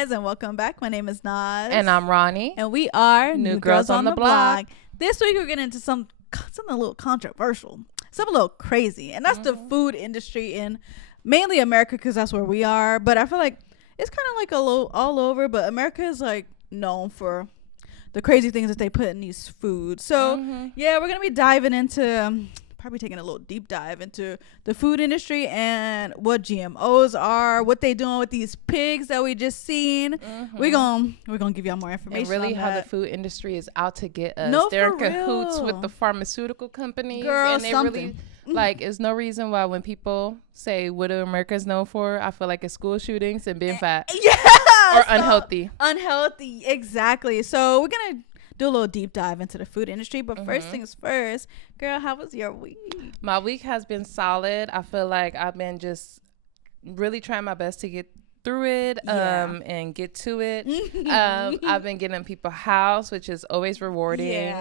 guys, and welcome back. My name is Naz. And I'm Ronnie. And we are New Girls on the Block. This week we're getting into something a little controversial, something a little crazy, and that's the food industry in mainly America, because that's where we are. But I feel like it's kind of like all over, but America is like known for the crazy things that they put in these foods. So yeah, we're going to be diving into... probably taking a little deep dive into the food industry and what GMOs are, what they doing with these pigs that we just seen. We're gonna give y'all more information. And really on how that. the food industry is out to get us. No, They're for in cahoots real. with the pharmaceutical companies. Girl, and they something. really like is no reason why when people say what America is known for, I feel like it's school shootings and being fat. Yeah. Or unhealthy. Unhealthy, exactly. So we're gonna do a little deep dive into the food industry, but first things first, girl, how was your week? My week has been solid. I feel like I've been just really trying my best to get through it and get to it. I've been getting people house, which is always rewarding.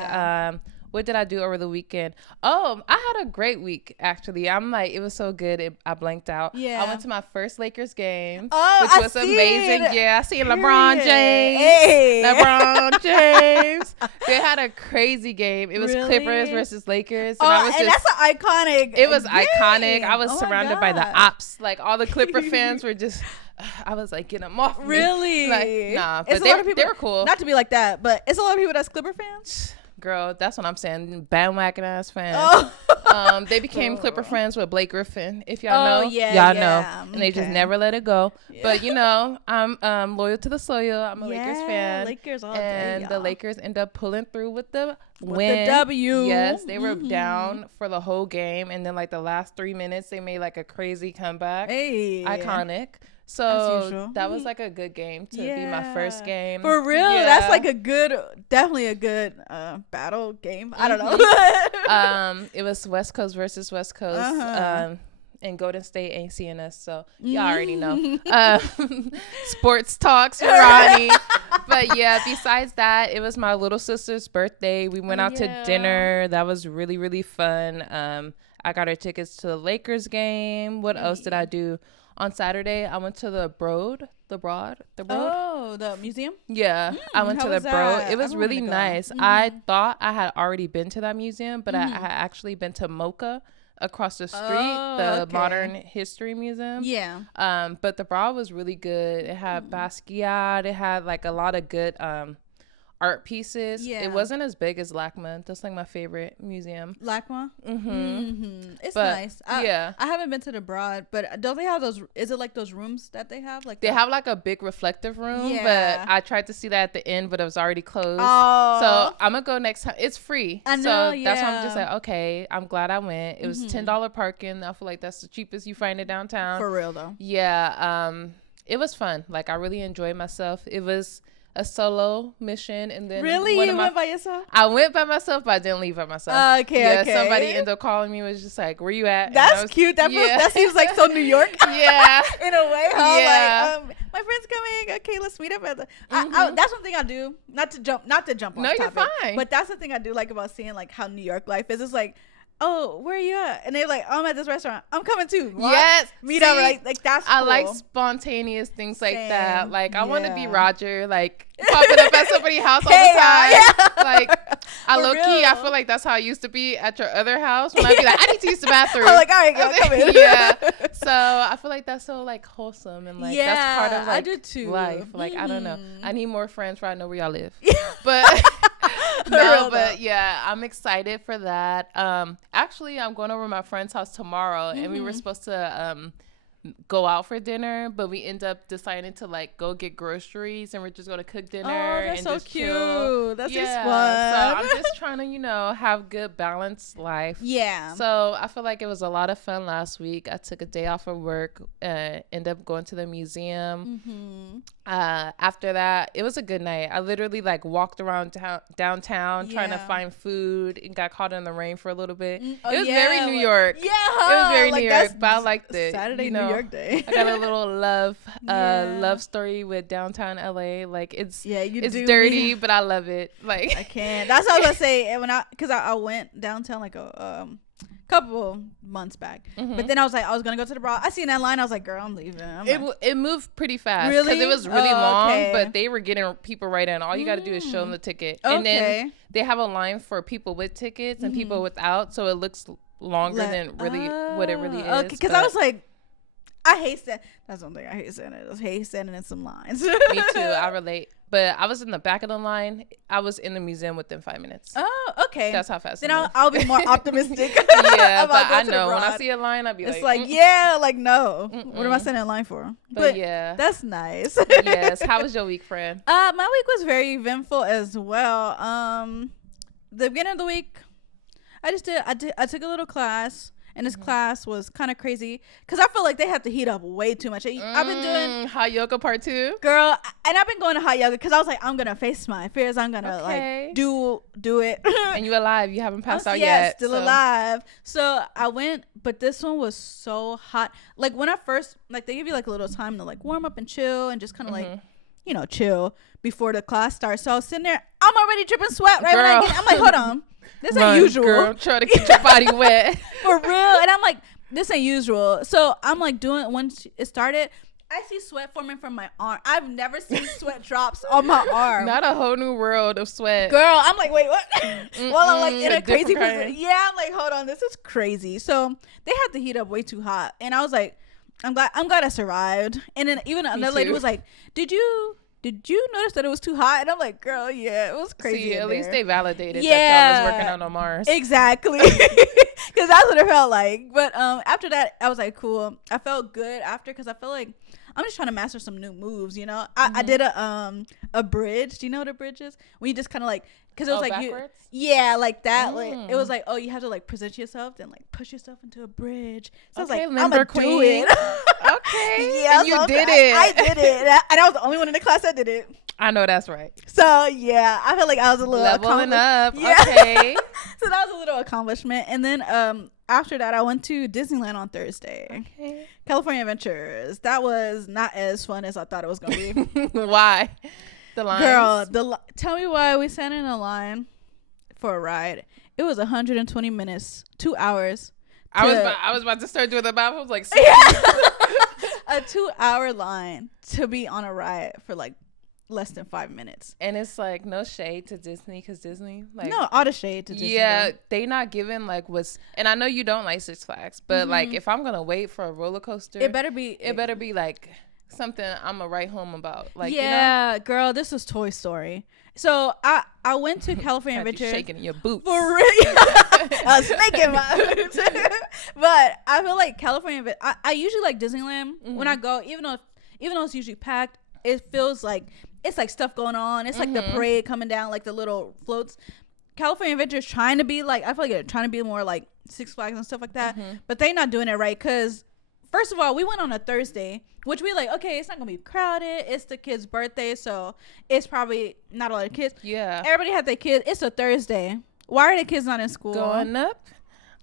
What did I do over the weekend? Oh, I had a great week, actually. I'm like, it was so good. I blanked out. Yeah. I went to my first Lakers game, Oh, which was amazing. Yeah, I seen LeBron James. Hey. LeBron James. They had a crazy game. It was Really? Clippers versus Lakers. And I was and just, that's an iconic it was game. iconic. I was Oh my surrounded by the God. ops. Like, all the Clipper fans were just... I was like, get them off me. Really? Like, nah, It's but a lot of people, they were cool. Not to be like that, but it's a lot of people that's Clipper fans. Girl, that's what I'm saying. Bandwagon ass fans. Oh. They became Clipper friends with Blake Griffin. If y'all know, yeah, y'all know. And they just okay. never let it go. Yeah. But you know, I'm loyal to the soil. I'm a Lakers fan. Lakers all day, and the y'all. Lakers end up pulling through with the With win. the W. Yes, they were down for the whole game, and then like the last 3 minutes, they made like a crazy comeback. Hey. Iconic. As So usual. that was like a good game to be my first game. For real? Yeah. That's like definitely a good battle game. I don't know. It was West Coast versus West Coast. And Golden State ain't seeing us, so y'all already know. Sports talks with Ronnie. But yeah, besides that, it was my little sister's birthday. We went out to dinner. That was really, really fun. I got her tickets to the Lakers game. What else did I do? On Saturday, I went to the Broad. Oh, the museum? Yeah, I went how to the was Broad. that? It was I really wanna go. nice. I thought I had already been to that museum, but I had actually been to Mocha across the street, the okay. Modern History Museum. Yeah. But the Broad was really good. It had Basquiat. It had like a lot of good art pieces. Yeah. It wasn't as big as LACMA. That's like my favorite museum. LACMA? It's But, nice. yeah. I haven't been to the Broad, but don't they have those? Is it like those rooms that they have? Like They have like a big reflective room, Yeah. but I tried to see that at the end, but it was already closed. Oh. So I'm gonna go next time. It's free. I know, so that's why I'm just yeah. like, okay, I'm glad I went. It was $10 parking. I feel like that's the cheapest you find it downtown. For real though. Yeah. It was fun. Like I really enjoyed myself. It was a solo mission, and then Really? You went by yourself? I went by myself, but I didn't leave by myself. Okay. Somebody ended up calling me, was just like, where you at? And That's I was- cute. That seems like so New York. Yeah. In a way, huh? Yeah. Like, my friend's coming. Okay, let's meet up at the. That's one thing I do. Not to jump off No, you're topic, fine. But that's the thing I do like about seeing like how New York life is. It's like, oh, where are you at? And they're like, I'm at this restaurant. I'm coming too. What? Yes. Meet up. See, Like that's. I cool. like spontaneous things like that. Same. Like I want to be Yeah. Roger, like popping up at somebody's house all Hey, the time. yeah. Like I For low key, I real. feel like that's how I used to be at your other house when I'd be like, I need to use the bathroom. I'm like, all right, girl, come in. Yeah. So I feel like that's so like wholesome and like Yeah, that's part of like I do too. life. Like I don't know. I need more friends where I know where y'all live. Yeah. But For no, real, but though. yeah, I'm excited for that. Actually, I'm going over to my friend's house tomorrow, and we were supposed to go out for dinner, but we end up deciding to like go get groceries, and we're just going to cook dinner. Oh, that's and so just cute. chill. That seems Yeah, fun. So I'm just trying to, have good balanced life. Yeah. So I feel like it was a lot of fun last week. I took a day off of work, ended up going to the museum. After that, it was a good night. I literally like walked around downtown trying to Yeah. find food and got caught in the rain for a little bit. Oh, It was yeah, very New like- York. Yeah. It was very like New that's York, but I liked it. Saturday, New York Day. I got a little love Yeah. love story with downtown LA. Like it's it's dirty, but I love it. Like I can't. That's what I was gonna say. And because I went downtown like a couple months back. But then I was like, I was gonna go to the broad. I seen that line. I was like, girl, I'm leaving. It moved pretty fast. Really? Because it was really long, okay. but they were getting people right in. All you got to do is show them the ticket. And then they have a line for people with tickets and people without. So it looks longer than really what it really is. Okay, because I was like, I hate that. That's one thing I hate standing. I hate standing in some lines. Me too. I relate. But I was in the back of the line. I was in the museum within 5 minutes. Oh, okay. That's how fast. Then I'll be more optimistic. Yeah, but I know when I see a line, I'll be it's like, no. What am I standing in line for? But yeah, that's nice. Yes. How was your week, friend? My week was very eventful as well. The beginning of the week, I took a little class. And this class was kind of crazy because I feel like they have to heat up way too much. I've been doing hot yoga part 2, girl, and I've been going to hot yoga because I was like, I'm gonna face my fears. I'm gonna like do it. And you alive? You haven't passed out yet? Still alive. So I went, but this one was so hot. Like when I first, like they give you like a little time to like warm up and chill and just kind of like, chill before the class starts. So I was sitting there, I'm already dripping sweat right when I get. I'm like, hold on. This ain't usual. Girl, try to get your body wet. For real. And I'm like, this ain't usual. So I'm like doing, once it started, I see sweat forming from my arm. I've never seen sweat drops on my arm. Not a whole new world of sweat. Girl, I'm like, wait, what? Well, I'm like in a crazy position. Yeah, I'm like, hold on, this is crazy. So they had to heat up way too hot. And I was like, I'm glad I survived. And then even another lady was like, did you notice that it was too hot? And I'm like, girl, yeah, it was crazy. See, at least they validated that y'all was working on Mars. Exactly. Because that's what it felt like. But after that, I was like, cool. I felt good after because I felt like I'm just trying to master some new moves, you know? I did a bridge. Do you know what a bridge is? When you just kind of like, because it was like, backwards? Like that. Like, it was like, you have to like present yourself, then like push yourself into a bridge. So I was like, I'm going to do it. Okay. Yeah. And you did it. I did it. And I was the only one in the class that did it. I know that's right. So yeah, I felt like I was a little leveling up. Yeah. Okay. So that was a little accomplishment. And then after that, I went to Disneyland on Thursday. Okay. California Adventures. That was not as fun as I thought it was gonna be. Why? The lines? Girl, tell me why we sat in a line for a ride. It was 120 minutes, 2 hours. I was about to start doing the math. I was like, a 2-hour line to be on a ride for like less than 5 minutes. And it's like no shade to Disney because Disney, like, no, all the shade to Disney. Yeah, they not giving like what's, and I know you don't like Six Flags, but like if I'm gonna wait for a roller coaster, it better be like something I'm gonna write home about. Like, yeah, girl, this was Toy Story. So I went to California Adventures. Shaking your boots for real. I was making my boots. But I feel like California. I usually like Disneyland when I go, even though it's usually packed. It feels like it's like stuff going on. It's like the parade coming down, like the little floats. California Adventures trying to be like, I feel like they're trying to be more like Six Flags and stuff like that, but they're not doing it right because. First of all, we went on a Thursday, which we like, okay, it's not going to be crowded. It's the kid's birthday, so it's probably not a lot of kids. Yeah. Everybody had their kids. It's a Thursday. Why are the kids not in school? Going up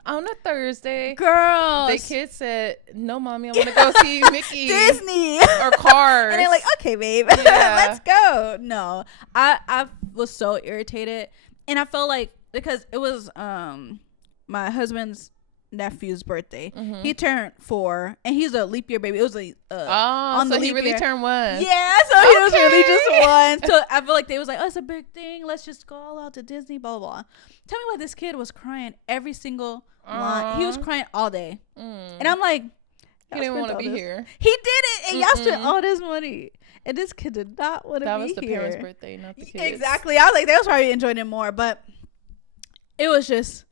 on a Thursday. Girls. The kids said, no, Mommy, I want to go see Mickey. Disney. Or Cars. And they're like, okay, babe. Yeah. Let's go. No. I was so irritated. And I felt like, because it was my husband's nephew's birthday. He turned 4 and he's a leap year baby. It was like on the leap really year. Turned 1. Yeah, so he was really just 1. So I feel like they was like, oh, it's a big thing, let's just go all out to Disney, blah blah blah. Tell me why this kid was crying every single line. He was crying all day. And I'm like, he didn't want to be here. He did it, and y'all spent all this money, and this kid did not want to be here. That was the parents' birthday, not the kids. Exactly. I was like, they was probably enjoying it more, but it was just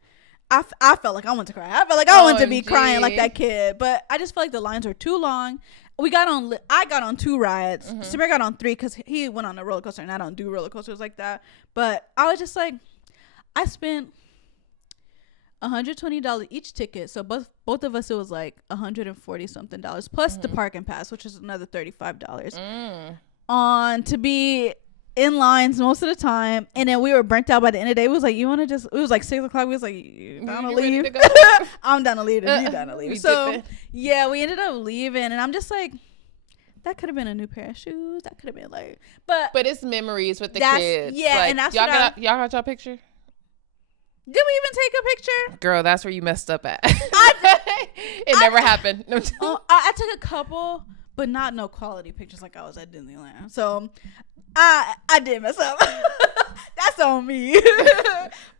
I felt like I wanted to cry. I felt like I wanted to be crying like that kid. But I just felt like the lines were too long. I got on 2 rides. Samir got on 3 because he went on a roller coaster and I don't do roller coasters like that. But I was just like, I spent $120 each ticket. So both of us, it was like $140 something plus the parking pass, which is another $35 on to be in lines most of the time. And then we were burnt out by the end of the day. It was like, it was like 6 o'clock. We was like, you down to leave? I'm down to leave. You down to leave. So yeah, we ended up leaving, and I'm just like, that could have been a new pair of shoes. That could have been like, but it's memories with the kids. Yeah, like, and that's y'all got y'all picture. Did we even take a picture? Girl, that's where you messed up at. It never happened. I took a couple, but not no quality pictures like I was at Disneyland. So I did mess up. That's on me.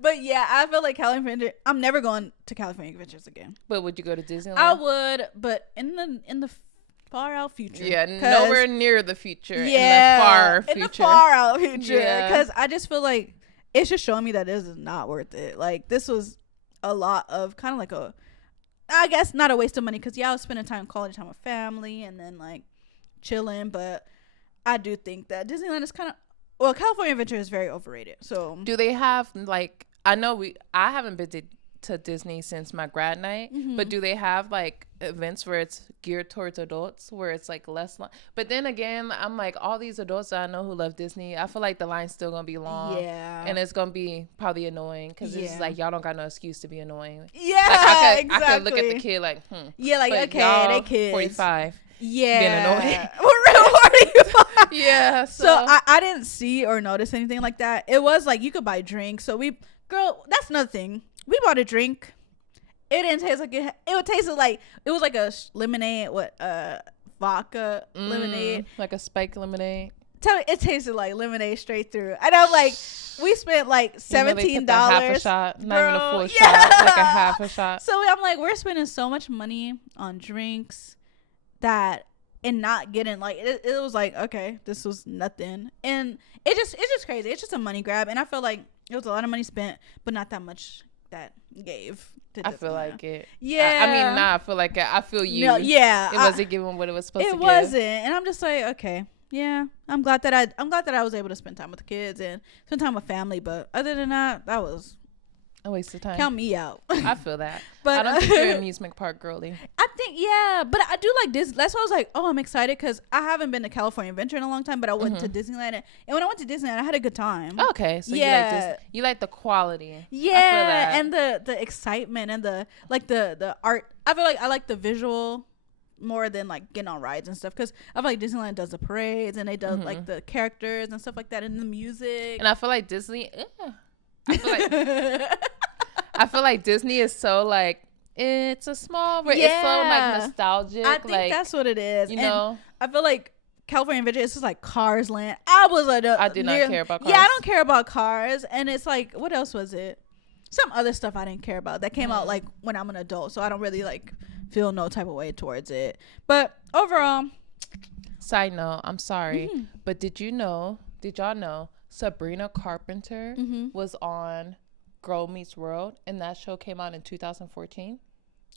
But yeah, I feel like California. I'm never going to California Adventures again. But would you go to Disneyland? I would, but in the far out future. Yeah, nowhere near the future. Yeah, in the far future. In the far out future. Yeah. Because I just feel like it's just showing me that this is not worth it. Like, this was a lot of kind of like I guess not a waste of money. Because, yeah, I was spending quality time with family and then, like, chilling. But I do think that Disneyland is kind of, well, California Adventure is very overrated. So, do they have, like, I haven't been to Disney since my grad night, but do they have like events where it's geared towards adults where it's like less long? But then again, I'm like, all these adults that I know who love Disney, I feel like the line's still gonna be long, and it's gonna be probably annoying because it's like y'all don't got no excuse to be annoying. Yeah, like, exactly. I could look at the kid like, yeah, like, but okay, they kids 45, yeah, being annoying. Yeah, so I didn't see or notice anything like that. It was like you could buy drinks, so that's another thing. We bought a drink. It didn't taste like it. It tasted like it was like a lemonade with vodka lemonade, like a spike lemonade. Tell me, it tasted like lemonade straight through. And I'm like, we spent like $17. Half a shot, not even a full shot, like a half a shot. So I'm like, we're spending so much money on drinks and not getting like it was like, okay, this was nothing, and it's just crazy. It's just a money grab, and I feel like it was a lot of money spent, but not that much that gave. I feel like it. Yeah. I mean, I feel like it. I feel you. No, yeah. It wasn't giving what it was supposed to give. It wasn't, and I'm just like, okay, yeah. I'm glad that I was able to spend time with the kids and spend time with family, but other than that was a waste of time. Count me out. I feel that. But I don't think you're an amusement park girly. I think, yeah, but I do like this. That's why I was like, oh, I'm excited because I haven't been to California Adventure in a long time, but I went to Disneyland. And when I went to Disneyland, I had a good time. Okay. So you like the quality. Yeah. I feel that. And the excitement and the art. I feel like I like the visual more than like getting on rides and stuff, because I feel like Disneyland does the parades and they do like the characters and stuff like that, and the music. And I feel like Disney, I feel like Disney is so like, it's a small, it's so like nostalgic. I think that's what it is. You know, I feel like California Adventure, it's just like Cars Land. I did not care about Cars. Yeah, I don't care about Cars. And it's like, what else was it? Some other stuff I didn't care about that came out like when I'm an adult, so I don't really like feel no type of way towards it. But overall, side note, I'm sorry, but did y'all know Sabrina Carpenter was on Girl Meets World, and that show came out in 2014?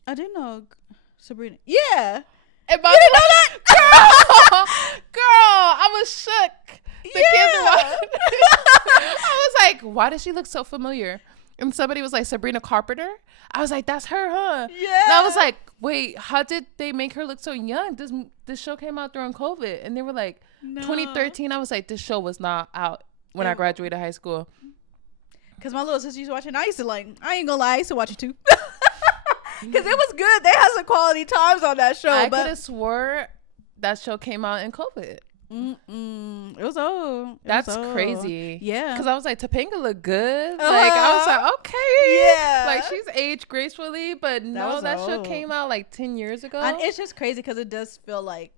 I didn't know Sabrina. Yeah. You didn't know that? Girl, I was shook. The kids were watching. I was like, why does she look so familiar? And somebody was like, Sabrina Carpenter? I was like, that's her, huh? Yeah. And I was like, wait, how did they make her look so young? This show came out during COVID. And they were like, no. 2013. I was like, this show was not out when I graduated high school. Because my little sister used to watch it, and I used to I ain't gonna lie, I used to watch it too. Because it was good. They had some quality times on that show. I could have swore that show came out in COVID. It was old. That's crazy. Yeah. Because I was like, Topanga looked good. Like, I was like, okay. Yeah. Like, she's aged gracefully, but that show came out like 10 years ago. And it's just crazy because it does feel like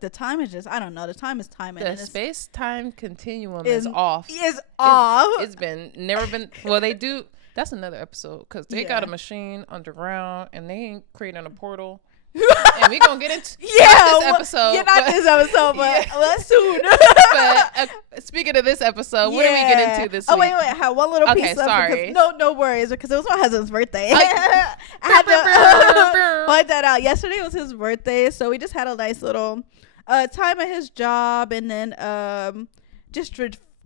the time is just, I don't know, the time is timing. The space-time continuum is off. Is off. It's never been, well, they do, that's another episode, because they got a machine underground, and they ain't creating a portal. And we gonna get into this episode. Yeah, not this episode, but that's soon. But speaking of this episode, what do we get into this week? Oh, wait, I have one little piece left. Sorry. No worries, because it was my husband's birthday. I had to point that out. Yesterday was his birthday, so we just had a nice little time at his job, and then just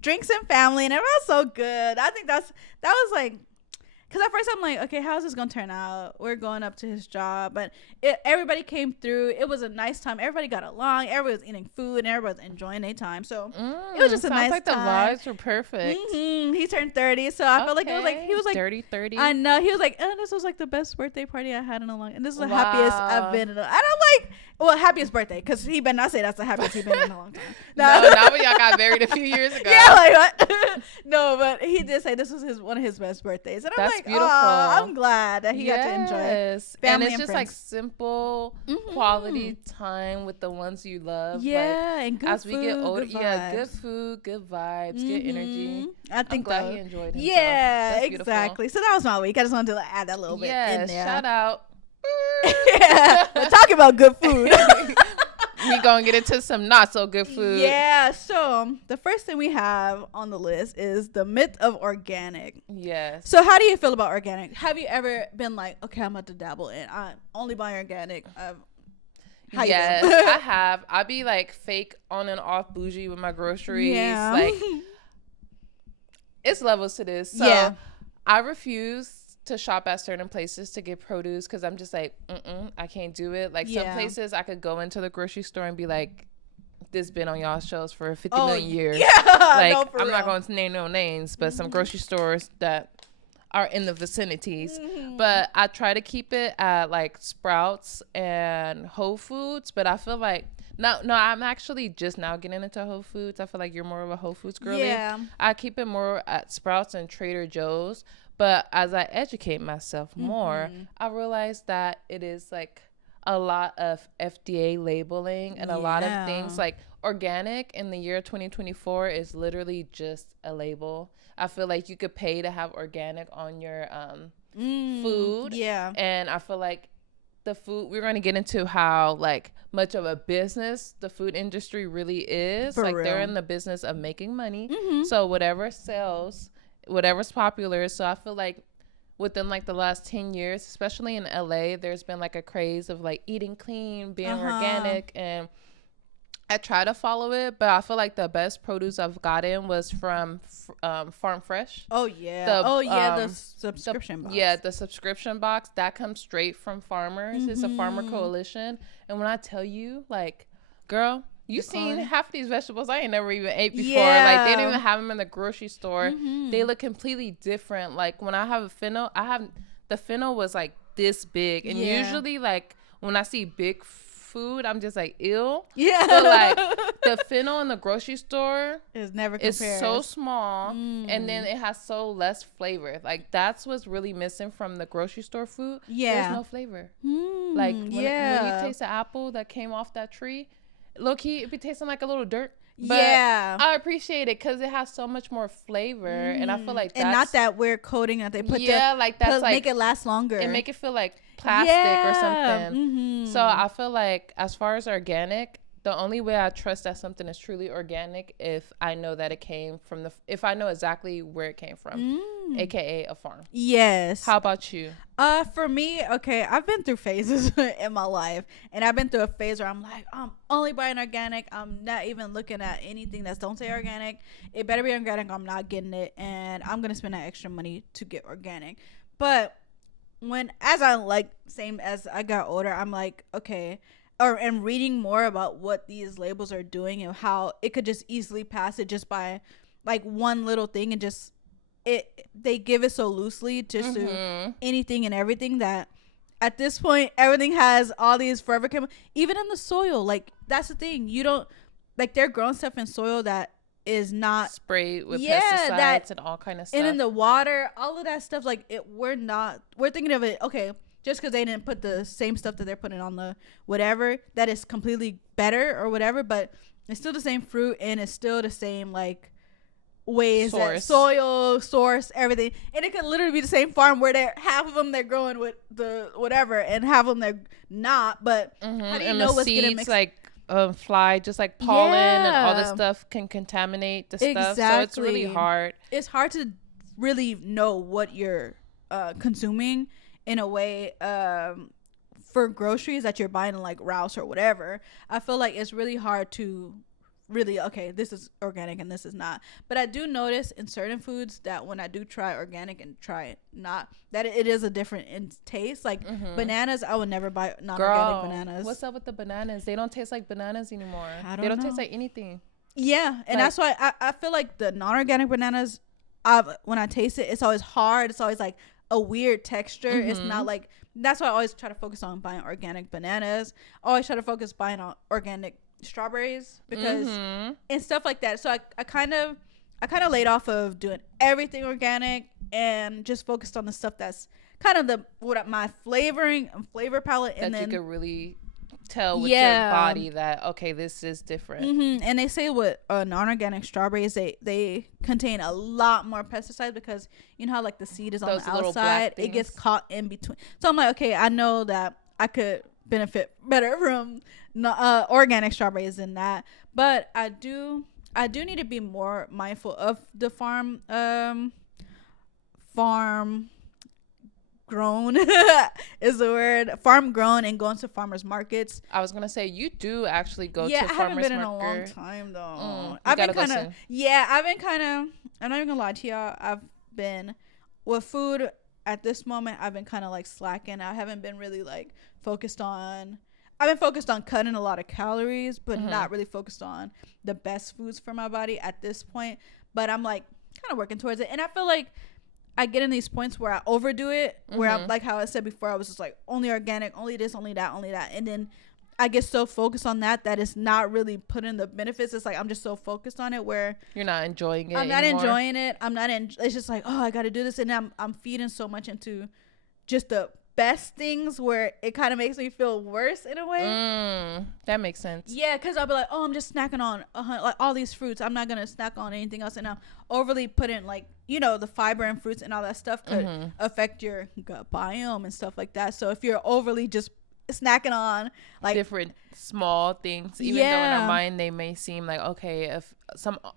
drinks and family, and it was so good. I think that was like, because at first I'm like, okay, how's this gonna turn out? We're going up to his job, but everybody came through. It was a nice time. Everybody got along. Everybody was eating food, and everybody was enjoying their time. So it was just a nice like time. The vibes were perfect. He turned 30, so I felt like it was like he was like dirty 30. I know, he was like, oh, this was like the best birthday party I had in a long, and this is the happiest I've been in. And I'm like, well, happiest birthday, because he better not say that's the happiest he's been in a long time. No, not when y'all got married a few years ago. Yeah, like what? No, but he did say this was one of his best birthdays, and I'm that's like, beautiful. Oh, I'm glad that he got to enjoy family and it's and just friends. like simple quality time with the ones you love. Yeah, like, and good as food, we get older, good good food, good vibes, good energy. I think I'm glad he enjoyed himself. Yeah, exactly. So that was my week. I just wanted to add that little bit in there. Shout out. Yeah, we're talking about good food. We gonna get into some not so good food. Yeah, so the first thing we have on the list is the myth of organic. Yes. So how do you feel about organic? Have you ever been like, okay, I'm about to dabble in, I'm only buying organic? Yes, I have. I be like fake on and off bougie with my groceries. Yeah. Like, it's levels to this. So I refuse to shop at certain places to get produce because I'm just like, I can't do it. Like some places I could go into the grocery store and be like, this been on y'all's shelves for 50 million years. Yeah, like no, I'm not going to name no names, but some grocery stores that are in the vicinities. But I try to keep it at like Sprouts and Whole Foods. But I feel like no, I'm actually just now getting into Whole Foods. I feel like you're more of a Whole Foods girly. Yeah. I keep it more at Sprouts and Trader Joe's. But as I educate myself more, I realize that it is like a lot of FDA labeling and a lot of things like organic in the year 2024 is literally just a label. I feel like you could pay to have organic on your food. Yeah. And I feel like the food, we're going to get into how like much of a business the food industry really is. For like real. They're in the business of making money. So whatever sells, whatever's popular. So I feel like within like the last 10 years, especially in LA, there's been like a craze of like eating clean, being organic, and I try to follow it, but I feel like the best produce I've gotten was from Farm Fresh. Oh yeah. The subscription box. Yeah, the subscription box that comes straight from farmers. It's a farmer coalition, and when I tell you, like, girl, you seen half of these vegetables I ain't never even ate before. Yeah. Like, they don't even have them in the grocery store. They look completely different. Like, when I have a fennel, the fennel was like this big. And usually, like, when I see big food, I'm just like, ew. Yeah. But, like, the fennel in the grocery store is never compared. It's so small. And then it has so less flavor. Like, that's what's really missing from the grocery store food. Yeah. There's no flavor. Like, when you taste the apple that came off that tree, low-key, it be tasting like a little dirt. But I appreciate it because it has so much more flavor, and I feel like that's... And not that weird coating that they put like that's like... make it last longer. And make it feel like plastic or something. So I feel like as far as organic, the only way I trust that something is truly organic if I know that it came from if I know exactly where it came from, aka a farm. Yes. How about you? For me, okay, I've been through phases in my life, and I've been through a phase where I'm like, I'm only buying organic. I'm not even looking at anything that don't say organic. It better be organic. I'm not getting it, and I'm gonna spend that extra money to get organic. But as I got older, I'm like, okay. And reading more about what these labels are doing and how it could just easily pass it just by like one little thing, and just they give it so loosely just to anything and everything that at this point everything has all these forever chemicals. Even in the soil, like that's the thing, you don't like they're growing stuff in soil that is not sprayed with pesticides and all kind of stuff, and in the water, all of that stuff. Like we're thinking of it, okay, just because they didn't put the same stuff that they're putting on the whatever, that is completely better or whatever, but it's still the same fruit, and it's still the same like ways that soil, source, everything. And it could literally be the same farm where half of them they're growing with the whatever, and half of them they're not. But how do you know what's gonna mix? Like fly, just like pollen and all this stuff can contaminate the stuff. So it's really hard. It's hard to really know what you're consuming in a way for groceries that you're buying in like Rouse or whatever. I feel like it's really hard to really, okay, this is organic and this is not. But I do notice in certain foods that when I do try organic and try it not, that it is a different in taste. Like bananas, I would never buy non-organic bananas. What's up with the bananas? They don't taste like bananas anymore. They don't taste like anything. Yeah, and that's why I feel like the non-organic bananas, when I taste it, it's always hard. It's always like a weird texture. It's not like, that's why I always try to focus on buying organic bananas. I always try to focus buying on organic strawberries because and stuff like that. So I kind of laid off of doing everything organic and just focused on the stuff that's kind of my flavoring and flavor palette, and that then you could really tell with your body that, okay, this is different. And they say with non-organic strawberries, they contain a lot more pesticides because you know how like the seed is on the outside, it gets caught in between. So I'm like, okay, I know that I could benefit better from organic strawberries than that, but I do need to be more mindful of the farm grown is the word, farm grown, and going to farmers markets. I was gonna say, you do actually go to farmers market. I haven't been in a long time though. I've been kind of I'm not even gonna lie to y'all, I've been with food at this moment. I've been kind of like slacking. I haven't been really like focused on cutting a lot of calories, but not really focused on the best foods for my body at this point. But I'm like kind of working towards it, and I feel like I get in these points where I overdo it, where I'm like how I said before, I was just like only organic, only this, only that, and then I get so focused on that it's not really putting the benefits. It's like I'm just so focused on it where you're not enjoying it. I'm not enjoying it. It's just like, oh, I got to do this, and I'm feeding so much into just the best things where it kind of makes me feel worse in a way. That makes sense. Yeah, because I'll be like, oh, I'm just snacking on like all these fruits. I'm not gonna snack on anything else, and I'm overly putting like, you know, the fiber and fruits and all that stuff could affect your gut biome and stuff like that. So if you're overly just snacking on like different small things, even though in our mind they may seem like, okay, if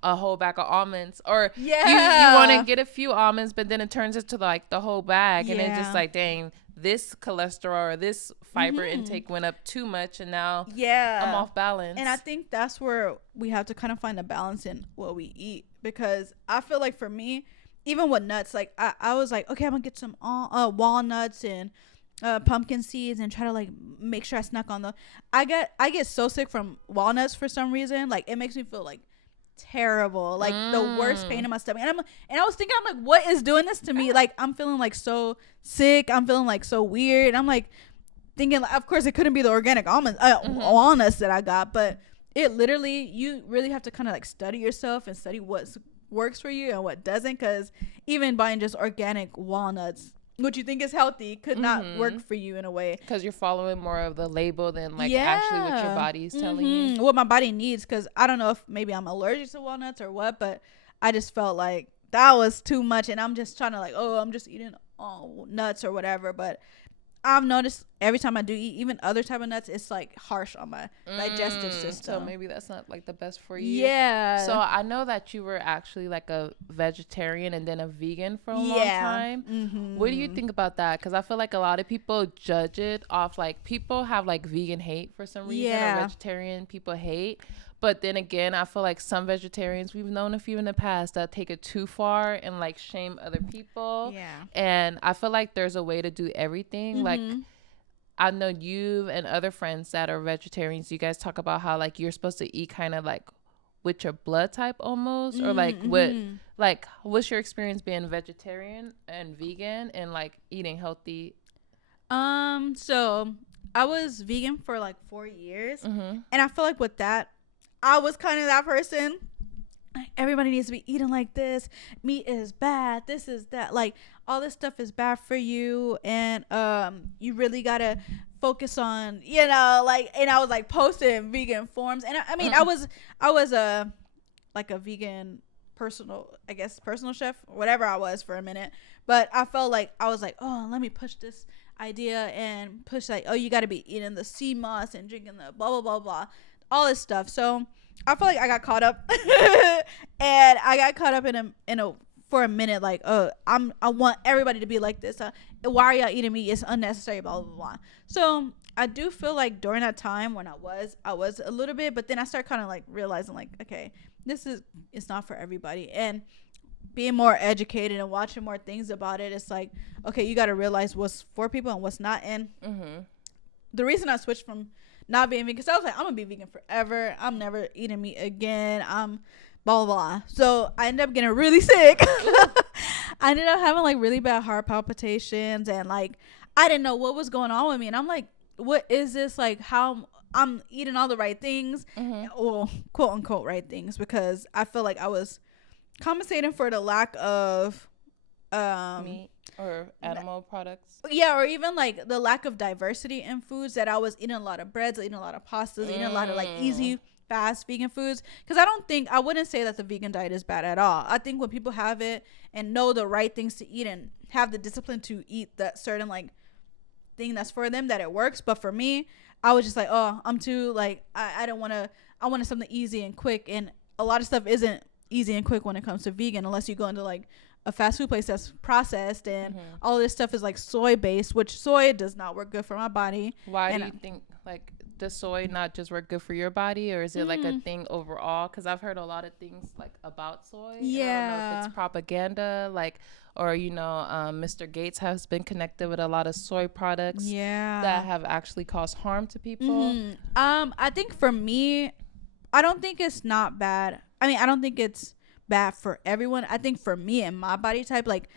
a whole bag of almonds, or you want to get a few almonds, but then it turns into like the whole bag, and it's just like, dang, this cholesterol or this fiber intake went up too much, and now I'm off balance. And I think that's where we have to kind of find a balance in what we eat, because I feel like for me, even with nuts, like I was like, okay, I'm gonna get some walnuts and pumpkin seeds and try to like make sure I snack on the. I get so sick from walnuts for some reason. Like it makes me feel like terrible, like the worst pain in my stomach, and I was thinking, I'm like, what is doing this to me? Like I'm feeling like so sick, I'm feeling like so weird, and I'm like thinking, like, of course it couldn't be the organic almonds walnuts that I got, but it literally, you really have to kind of like study yourself and study what works for you and what doesn't, because even buying just organic walnuts, what you think is healthy, could not work for you in a way, because you're following more of the label than like actually what your body's telling you, what my body needs. Because I don't know if maybe I'm allergic to walnuts or what, but I just felt like that was too much, and I'm just trying to like, oh, I'm just eating nuts or whatever. But I've noticed every time I do eat even other type of nuts, it's like harsh on my digestive system. So maybe that's not like the best for you. Yeah. So I know that you were actually like a vegetarian and then a vegan for a long time. What do you think about that? Because I feel like a lot of people judge it off, like people have like vegan hate for some reason, or vegetarian people hate. But then again, I feel like some vegetarians, we've known a few in the past that take it too far and like shame other people. Yeah. And I feel like there's a way to do everything. Like I know you and other friends that are vegetarians, you guys talk about how like you're supposed to eat kind of like with your blood type almost, or like what's your experience being vegetarian and vegan and like eating healthy? So I was vegan for like 4 years, and I feel like with that, I was kind of that person. Everybody needs to be eating like this. Meat is bad. This is that. Like all this stuff is bad for you, and you really gotta focus on, you know, like. And I was like posting vegan forums, and I mean, I was like a vegan personal chef, whatever I was for a minute. But I felt like I was like, oh, let me push this idea and push like, oh, you gotta be eating the sea moss and drinking the blah blah blah blah, all this stuff. So I feel like I got caught up and I got caught up in a for a minute, like, oh, I want everybody to be like this, why are y'all eating meat, it's unnecessary, blah blah blah. So I do feel like during that time when I was a little bit, but then I started kind of like realizing like, okay, it's not for everybody. And being more educated and watching more things about it, it's like, okay, you got to realize what's for people and what's not. And the reason I switched from not being vegan, because I was like, I'm gonna be vegan forever, I'm never eating meat again, I'm blah blah blah. So I ended up getting really sick. I ended up having like really bad heart palpitations, and like I didn't know what was going on with me. And I'm like, what is this? Like, how I'm eating all the right things, or quote unquote right things, because I feel like I was compensating for the lack of meat or animal products. Yeah, or even like the lack of diversity in foods, that I was eating a lot of breads, eating a lot of pastas, eating a lot of like easy, fast vegan foods. Because I wouldn't say that the vegan diet is bad at all. I think when people have it and know the right things to eat and have the discipline to eat that certain like thing that's for them, that it works. But for me, I was just like, oh, I'm too like, I don't want to, I wanted something easy and quick. And a lot of stuff isn't easy and quick when it comes to vegan, unless you go into like a fast food place that's processed, and all this stuff is like soy based, which soy does not work good for my body. Why do you think like does soy not just work good for your body, or is it like a thing overall? Because I've heard a lot of things like about soy. Yeah, I don't know if it's propaganda, like, or Mr. Gates has been connected with a lot of soy products that have actually caused harm to people. I think for me, I don't think it's not bad. I mean, I don't think it's bad for everyone. I think for me and my body type, like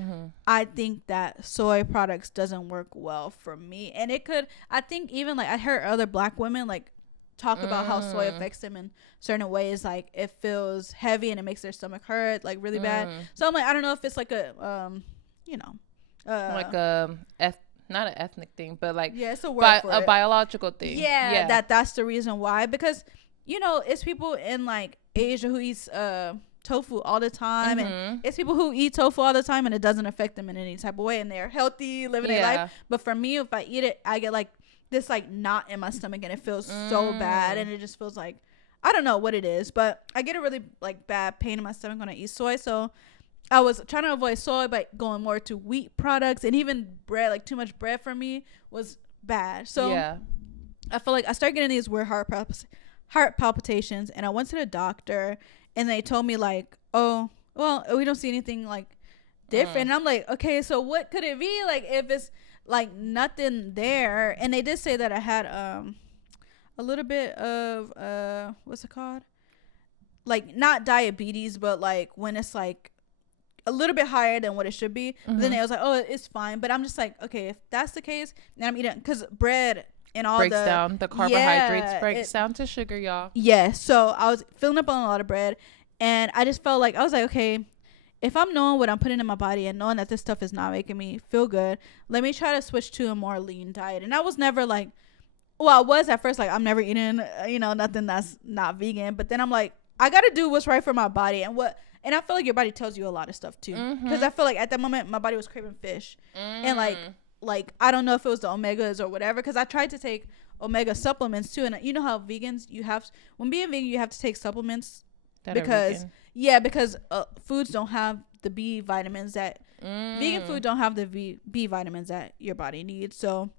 I think that soy products doesn't work well for me. And it could, I think even like I heard other black women like talk about how soy affects them in certain ways, like it feels heavy and it makes their stomach hurt like really bad. So I'm like, I don't know if it's like a like not an ethnic thing, but like it's a word for a it. Biological thing. That's the reason why, because it's people in like Asia who eats tofu all the time, and it's people who eat tofu all the time and it doesn't affect them in any type of way, and they're healthy, living their life. But for me, if I eat it, I get like this like knot in my stomach, and it feels so bad, and it just feels like, I don't know what it is, but I get a really like bad pain in my stomach when I eat soy. So I was trying to avoid soy by going more to wheat products, and even bread. Like too much bread for me was bad. So I feel like I started getting these weird heart palpitations, and I went to the doctor, and they told me like, oh, well, we don't see anything like different. And I'm like, okay, so what could it be? Like if it's like nothing there. And they did say that I had a little bit of what's it called? Like not diabetes, but like when it's like a little bit higher than what it should be. But then they was like, oh, it's fine. But I'm just like, okay, if that's the case, then I'm eating, because bread and all breaks down the carbohydrates, breaks down to sugar, y'all. So I was filling up on a lot of bread, and I just felt like, I was like, okay, if I'm knowing what I'm putting in my body and knowing that this stuff is not making me feel good, let me try to switch to a more lean diet. And I was never like, well, I was at first like, I'm never eating nothing that's not vegan, but then I'm like, I gotta do what's right for my body. And I feel like your body tells you a lot of stuff too, because I feel like at that moment my body was craving fish, and like I don't know if it was the omegas or whatever, because I tried to take omega supplements too, and you know how vegans, when being vegan you have to take supplements because foods don't have the B vitamins that vegan food don't have the B vitamins that your body needs, so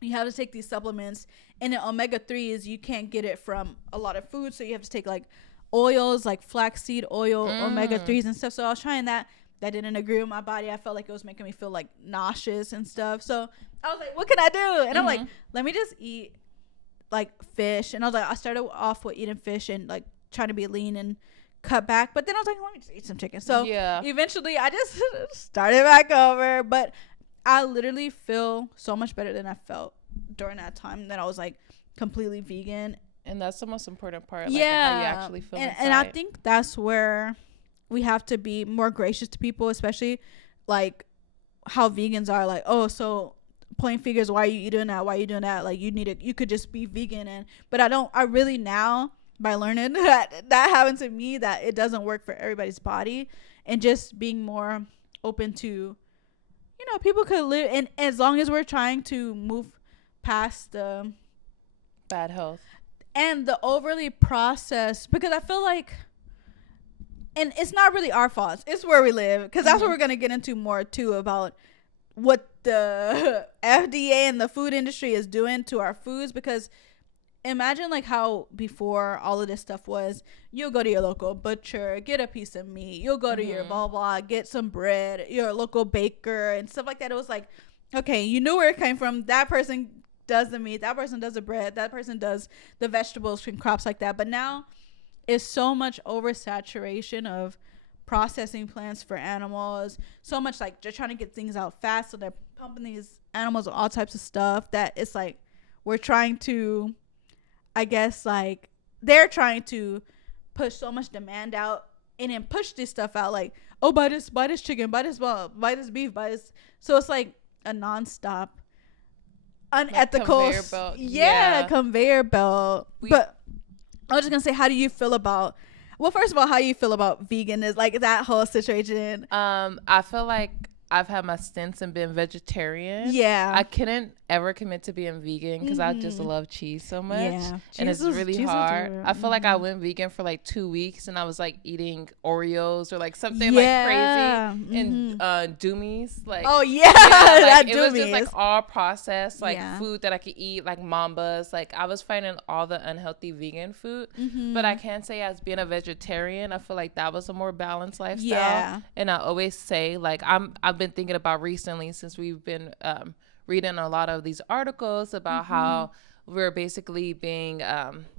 you have to take these supplements. And the omega-3s, you can't get it from a lot of food, so you have to take like oils, like flaxseed oil, omega-3s and stuff. So I was trying that didn't agree with my body. I felt like it was making me feel like nauseous and stuff. So I was like, what can I do? And I'm like, let me just eat like fish. And I was like, I started off with eating fish and like trying to be lean and cut back. But then I was like, let me just eat some chicken. So eventually I just started back over. But I literally feel so much better than I felt during that time that I was like completely vegan. And that's the most important part, like how you actually feel inside. And I think that's where we have to be more gracious to people, especially like how vegans are like, oh, so pointing fingers, why are you doing that? Why are you doing that? Like you could just be vegan. But I really now, by learning that happened to me, that it doesn't work for everybody's body, and just being more open to, people could live, and as long as we're trying to move past the bad health and the overly processed, because I feel like, and it's not really our fault, it's where we live, because that's what we're going to get into more too, about what the FDA and the food industry is doing to our foods, because imagine like how before all of this stuff was, you'll go to your local butcher, get a piece of meat, you'll go to your blah blah, get some bread, your local baker and stuff like that. It was like, okay, you knew where it came from. That person does the meat, that person does the bread, that person does the vegetables and crops like that. But now it's so much oversaturation of processing plants for animals, so much like they're trying to get things out fast, so they're pumping these animals with all types of stuff, that it's like we're trying to, I guess, like they're trying to push so much demand out and then push this stuff out, like, oh, buy this chicken, buy this beef, buy this. So it's like a nonstop unethical, like conveyor belt. Conveyor belt. But I was just gonna say, how do you feel about, well, first of all, how you feel about vegan, is like that whole situation? I feel like I've had my stints and been vegetarian. Yeah. I couldn't ever commit to being vegan because I just love cheese so much. Yeah. And it's really hard. I feel like I went vegan for like 2 weeks and I was like eating Oreos or like something like crazy and Doomies. Like, oh yeah, like, that it was just like all processed like food that I could eat, like Mambas. Like I was finding all the unhealthy vegan food. But I can say, as being a vegetarian, I feel like that was a more balanced lifestyle. Yeah. And I always say, like, I've been thinking about recently, since we've been reading a lot of these articles about how we're basically being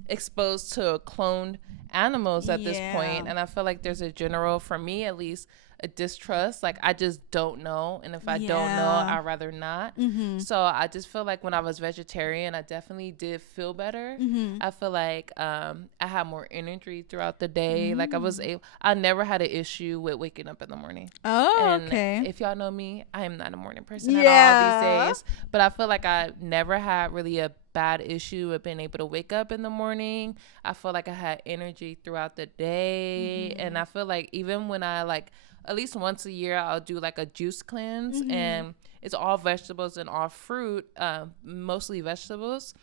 exposed to cloned animals at this point. And I feel like there's a general, for me at least, a distrust. Like, I just don't know. And if I don't know, I'd rather not. So I just feel like when I was vegetarian, I definitely did feel better. I feel like I had more energy throughout the day. Like I never had an issue with waking up in the morning. And if y'all know me, I am not a morning person at all these days. But I feel like I never had really a bad issue with being able to wake up in the morning. I feel like I had energy throughout the day. And I feel like even when I like, at least once a year, I'll do like a juice cleanse, and it's all vegetables and all fruit, mostly vegetables.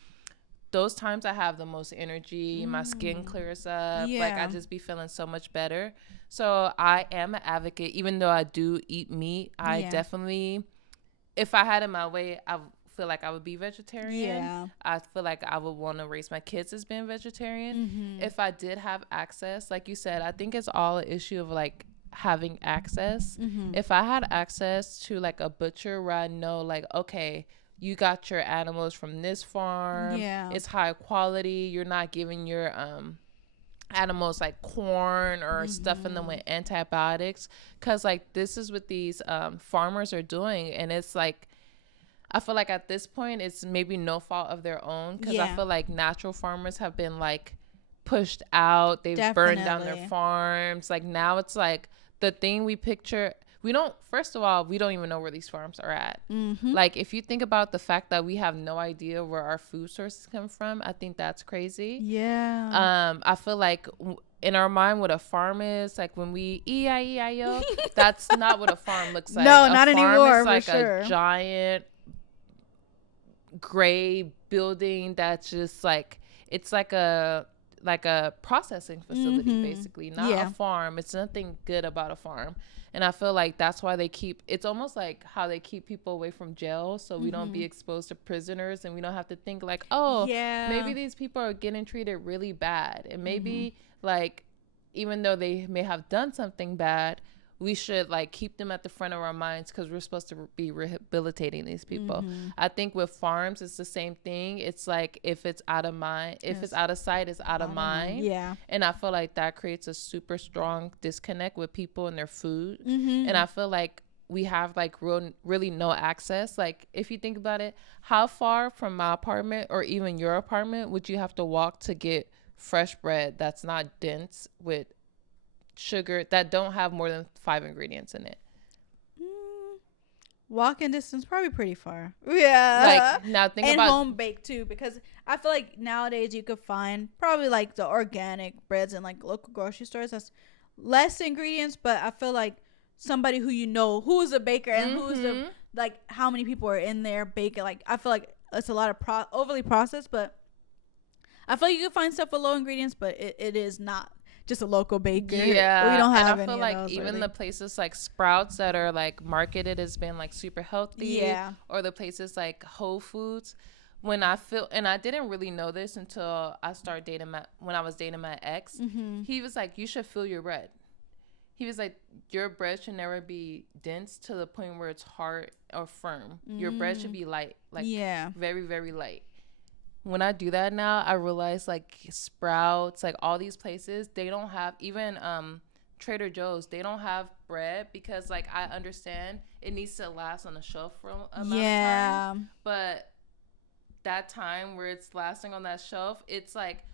Those times I have the most energy, my skin clears up, like I just be feeling so much better. So I am an advocate, even though I do eat meat. I definitely, if I had it my way, I feel like I would be vegetarian. I feel like I would want to raise my kids as being vegetarian. If I did have access, like you said, I think it's all an issue of like having access. If I had access to like a butcher where I know, like, okay, you got your animals from this farm, it's high quality, you're not giving your animals like corn or stuffing them with antibiotics, because like this is what these farmers are doing. And it's like, I feel like at this point it's maybe no fault of their own, because I feel like natural farmers have been like pushed out, they've burned down their farms. Like now it's like the thing we picture, we don't even know where these farms are at. Like if you think about the fact that we have no idea where our food sources come from, I think that's crazy. I feel like in our mind what a farm is, like when we E-I-E-I-O, that's not what a farm looks like. No, not anymore. It's like for sure. A giant gray building that's just like, it's like a processing facility, basically, not a farm. It's nothing good about a farm. And I feel like that's why it's almost like how they keep people away from jail, so we don't be exposed to prisoners, and we don't have to think like, oh, maybe these people are getting treated really bad, and maybe like, even though they may have done something bad, we should like keep them at the front of our minds, because we're supposed to be rehabilitating these people. I think with farms it's the same thing. It's like, if it's out of mind, if it's out of sight, it's out of mind. And I feel like that creates a super strong disconnect with people and their food. And I feel like we have like really no access. Like if you think about it, how far from my apartment or even your apartment would you have to walk to get fresh bread that's not dense with sugar, that don't have more than 5 ingredients in it? Walking distance, probably pretty far. Like now think about home baked too, because I feel like nowadays you could find probably like the organic breads in like local grocery stores that's less ingredients, but I feel like somebody who you know who's a baker and who's a, like how many people are in there baking, like I feel like it's a lot of overly processed. But I feel like you can find stuff with low ingredients, but it is not just a local baker. Yeah, We don't have and I any feel of like those, even really. the places like Sprouts that are like marketed as being like super healthy, Yeah. or the places like Whole Foods. When I feel, and I didn't really know this until I started dating when I was dating my ex. Mm-hmm. He was like, "You should feel your bread." He was like, "Your bread should never be dense to the point where it's hard or firm. Your bread should be light, like very, very light." When I do that now, I realize like Sprouts, like all these places, they don't have even Trader Joe's. They don't have bread because like I understand it needs to last on the shelf for a amount of time. But that time where it's lasting on that shelf, it's like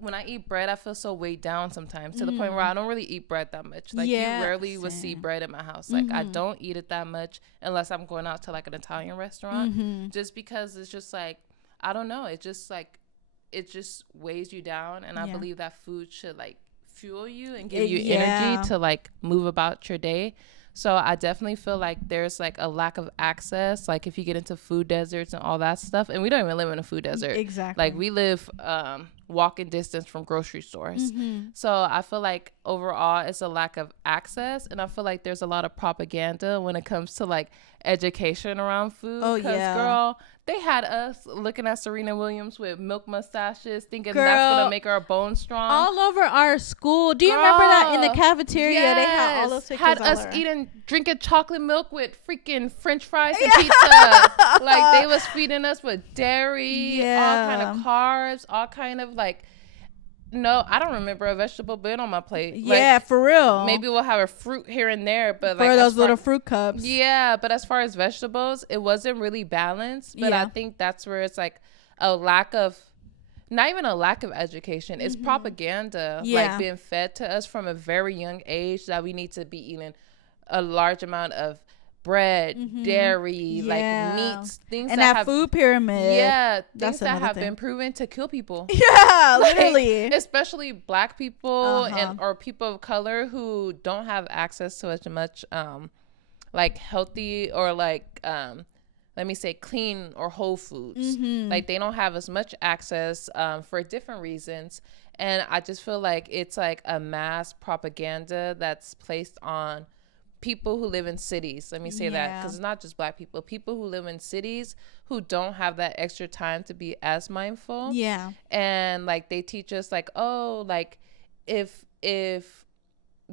when I eat bread, I feel so weighed down sometimes to the point where I don't really eat bread that much. Like you rarely would see bread in my house. Like I don't eat it that much unless I'm going out to like an Italian restaurant, just because it's just like, I don't know. It just like, it just weighs you down. And I believe that food should like fuel you and give you energy to like move about your day. So I definitely feel like there's like a lack of access. Like if you get into food deserts and all that stuff, and we don't even live in a food desert. Exactly. Like we live walking distance from grocery stores. So I feel like overall it's a lack of access. And I feel like there's a lot of propaganda when it comes to like education around food. Oh, because yeah. girl, they had us looking at Serena Williams with milk mustaches, thinking that's going to make our bones strong. All over our school. Do you remember that in the cafeteria? Yes. They had all those pictures. Had us drinking chocolate milk with freaking French fries and pizza. Like they was feeding us with dairy, all kind of carbs, all kind of like. No, I don't remember a vegetable being on my plate. Yeah, like, for real. Maybe we'll have a fruit here and there, but like for those little fruit cups. Yeah, but as far as vegetables, it wasn't really balanced. But I think that's where it's like a lack of, not even a lack of education. It's propaganda, like being fed to us from a very young age that we need to be eating a large amount of bread, dairy, like meats, things and that that food pyramid. Things that have been proven to kill people. Yeah, literally. Especially Black people and or people of color who don't have access to as much like healthy or like let me say clean or whole foods. Like they don't have as much access for different reasons. And I just feel like it's like a mass propaganda that's placed on people who live in cities. Let me say that, because it's not just Black people. People who live in cities who don't have that extra time to be as mindful. Yeah. And like they teach us like, oh, like if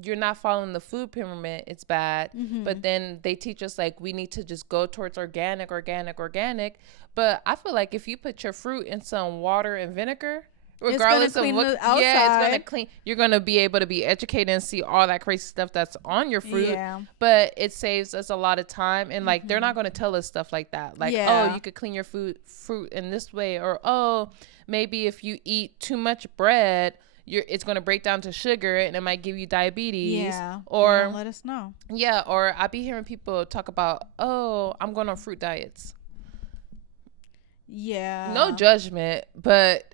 you're not following the food pyramid, it's bad. But then they teach us like we need to just go towards organic. But I feel like if you put your fruit in some water and vinegar, regardless of what, it's gonna clean. You're gonna be able to be educated and see all that crazy stuff that's on your fruit. But it saves us a lot of time, and like they're not gonna tell us stuff like that. Like, oh, you could clean your fruit in this way, or oh, maybe if you eat too much bread, it's gonna break down to sugar and it might give you diabetes. Yeah. Or let us know. Yeah. Or I be hearing people talk about, oh, I'm going on fruit diets. Yeah. No judgment, but.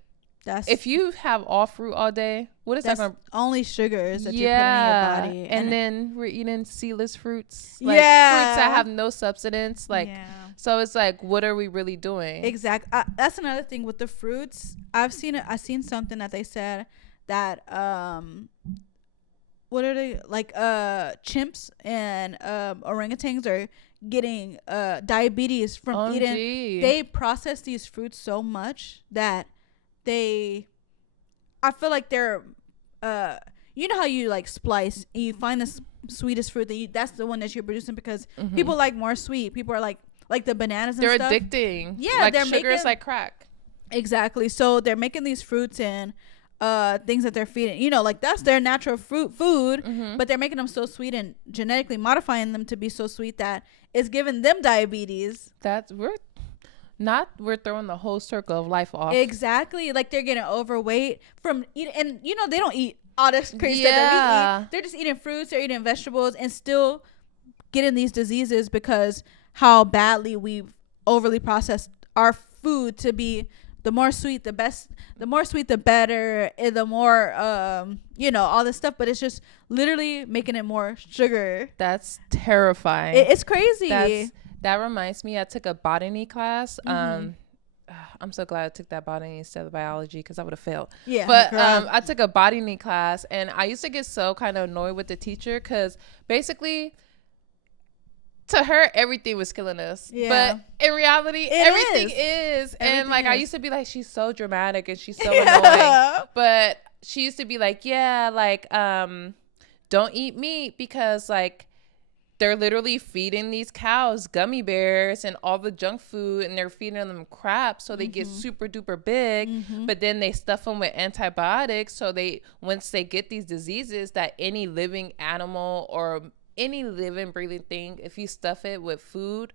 If you have all fruit all day, what is that going to... Only sugars that you're putting in your body. And then we're eating seedless fruits. Like fruits that have no substance. Like, so it's like, what are we really doing? Exactly. That's another thing with the fruits. I've seen something that they said that, what are they? Like, chimps and orangutans are getting diabetes from eating. They process these fruits so much that I feel like they're you know how you like splice and you find the sweetest fruit that's the one that you're producing, because people like more sweet. People are like the bananas and stuff. They're addicting. Yeah, like sugar is like crack. Exactly. So they're making these fruits and things that they're feeding, you know, like that's their natural food, but they're making them so sweet and genetically modifying them to be so sweet that it's giving them diabetes. We're throwing the whole circle of life off. Exactly. Like they're getting overweight from eating, and you know, they don't eat all this crazy stuff that we eat. They're just eating fruits, they're eating vegetables, and still getting these diseases because how badly we've overly processed our food to be the more sweet, the best, the more sweet, the better, and the more, you know, all this stuff. But it's just literally making it more sugar. That's terrifying. It's crazy. That reminds me, I took a botany class. I'm I'm so glad I took that botany instead of biology because I would have failed. Yeah. But I took a botany class, and I used to get so kind of annoyed with the teacher because basically to her everything was killing us. Yeah. But in reality, everything is. And like I used to be like, she's so dramatic and she's so annoying. But she used to be like, yeah, like don't eat meat because like they're literally feeding these cows gummy bears and all the junk food, and they're feeding them crap so they get super duper big. But then they stuff them with antibiotics, so they once they get these diseases that any living animal or any living breathing thing, if you stuff it with food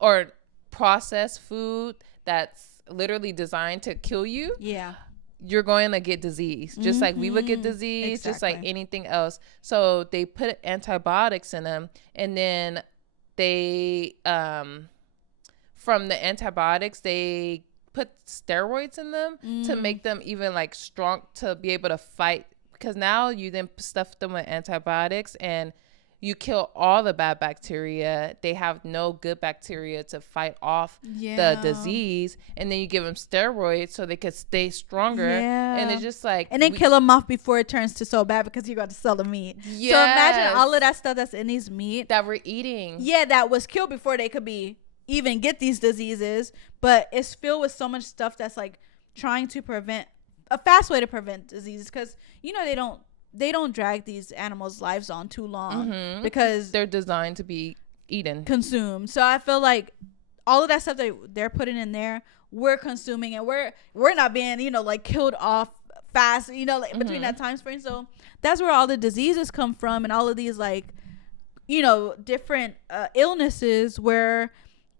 or processed food that's literally designed to kill you, you're going to get disease, just like we would get disease, just like anything else. So they put antibiotics in them, and then they from the antibiotics they put steroids in them to make them even like strong to be able to fight, because now you then stuff them with antibiotics and you kill all the bad bacteria. They have no good bacteria to fight off the disease. And then you give them steroids so they could stay stronger. And it's just like... And then kill them off before it turns to so bad because you got to sell the meat. So imagine all of that stuff that's in these meat. That we're eating. Yeah, that was killed before they could be even get these diseases. But it's filled with so much stuff that's like trying to prevent... A fast way to prevent diseases, because, you know, they don't drag these animals' lives on too long because they're designed to be eaten, consumed. So I feel like all of that stuff that they're putting in there, we're consuming, and we're not being, you know, like killed off fast, you know, like between that time frame. So that's where all the diseases come from, and all of these like, you know, different illnesses where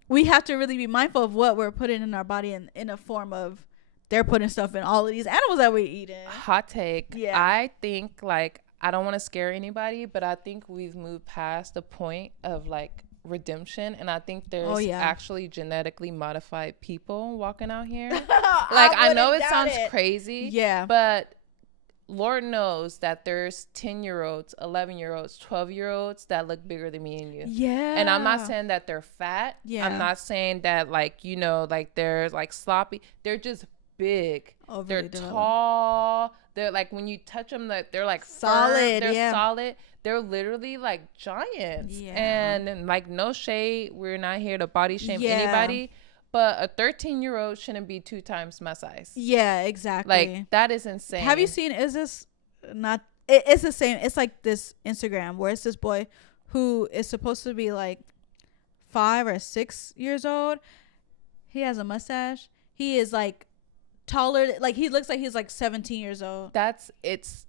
we have to really be mindful of what we're putting in our body in a form of. They're putting stuff in all of these animals that we're eating. Hot take. Yeah. I think, like, I don't want to scare anybody, but I think we've moved past the point of, like, redemption. And I think there's actually genetically modified people walking out here. Like, I know it sounds crazy. Yeah. But Lord knows that there's 10-year-olds, 11-year-olds, 12-year-olds that look bigger than me and you. Yeah. And I'm not saying that they're fat. Yeah. I'm not saying that, like, you know, like, they're, like, sloppy. They're just big. They're tall. They're like, when you touch them, they're like solid. They're solid. They're literally like giants. Yeah. And like, no shade, we're not here to body shame anybody, but a 13-year-old shouldn't be 2 times my size. Yeah, exactly. Like, that is insane. Have you seen, is this not, it's the same, it's like this Instagram where it's this boy who is supposed to be like 5 or 6 years old. He has a mustache. He is like taller, like he looks like he's like 17 years old. It's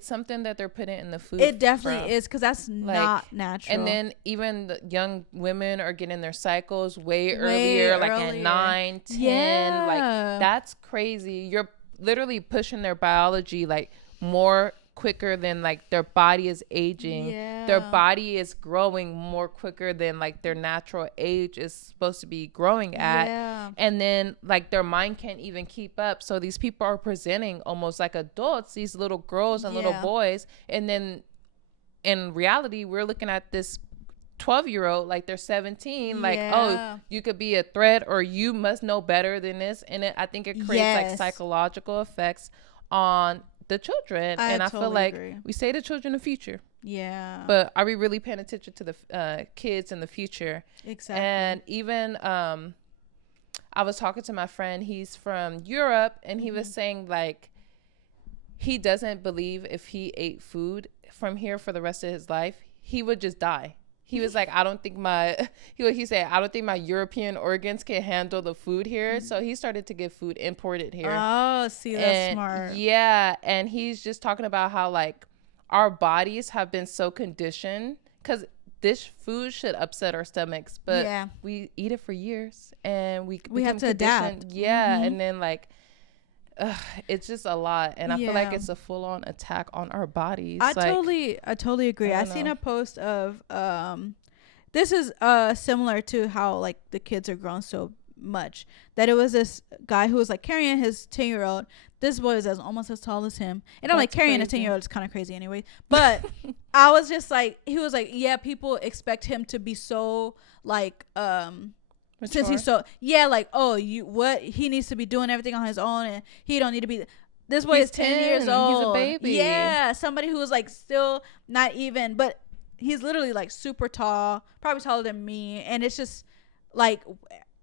something that they're putting in the food. It definitely is, because that's like, not natural. And then even the young women are getting their cycles way earlier, like at 9, 10. Like, that's crazy. You're literally pushing their biology like more quicker than like their body is aging. Their body is growing more quicker than like their natural age is supposed to be growing at. And then like their mind can't even keep up, so these people are presenting almost like adults, these little girls and little boys, and then in reality we're looking at this 12-year-old like they're 17, like, oh, you could be a threat, or you must know better than this. And I think it creates like psychological effects on the children. And I feel like we say the children the future, but are we really paying attention to the kids in the future? Exactly. And even I was talking to my friend, he's from Europe, and he was saying like he doesn't believe if he ate food from here for the rest of his life he would just die. He was like, I don't think he said, I don't think my European organs can handle the food here. So he started to get food imported here. Oh, see, that's smart. Yeah. And he's just talking about how like our bodies have been so conditioned, because this food should upset our stomachs, but we eat it for years and we have to adapt. Yeah. And then like, it's just a lot, and I feel like it's a full-on attack on our bodies. I totally agree. I seen a post of this is similar to how like the kids are grown so much, that it was this guy who was like carrying his 10-year-old. This boy is almost as tall as him, and I'm like, carrying crazy. A 10-year-old is kind of crazy anyway, but I was just like, he was like, yeah, people expect him to be so like Mature. Since he's so like, oh, he needs to be doing everything on his own, and he don't need to be. This boy is 10 years old. He's a baby. Yeah, somebody who is like still not even, but he's literally like super tall, probably taller than me, and it's just like,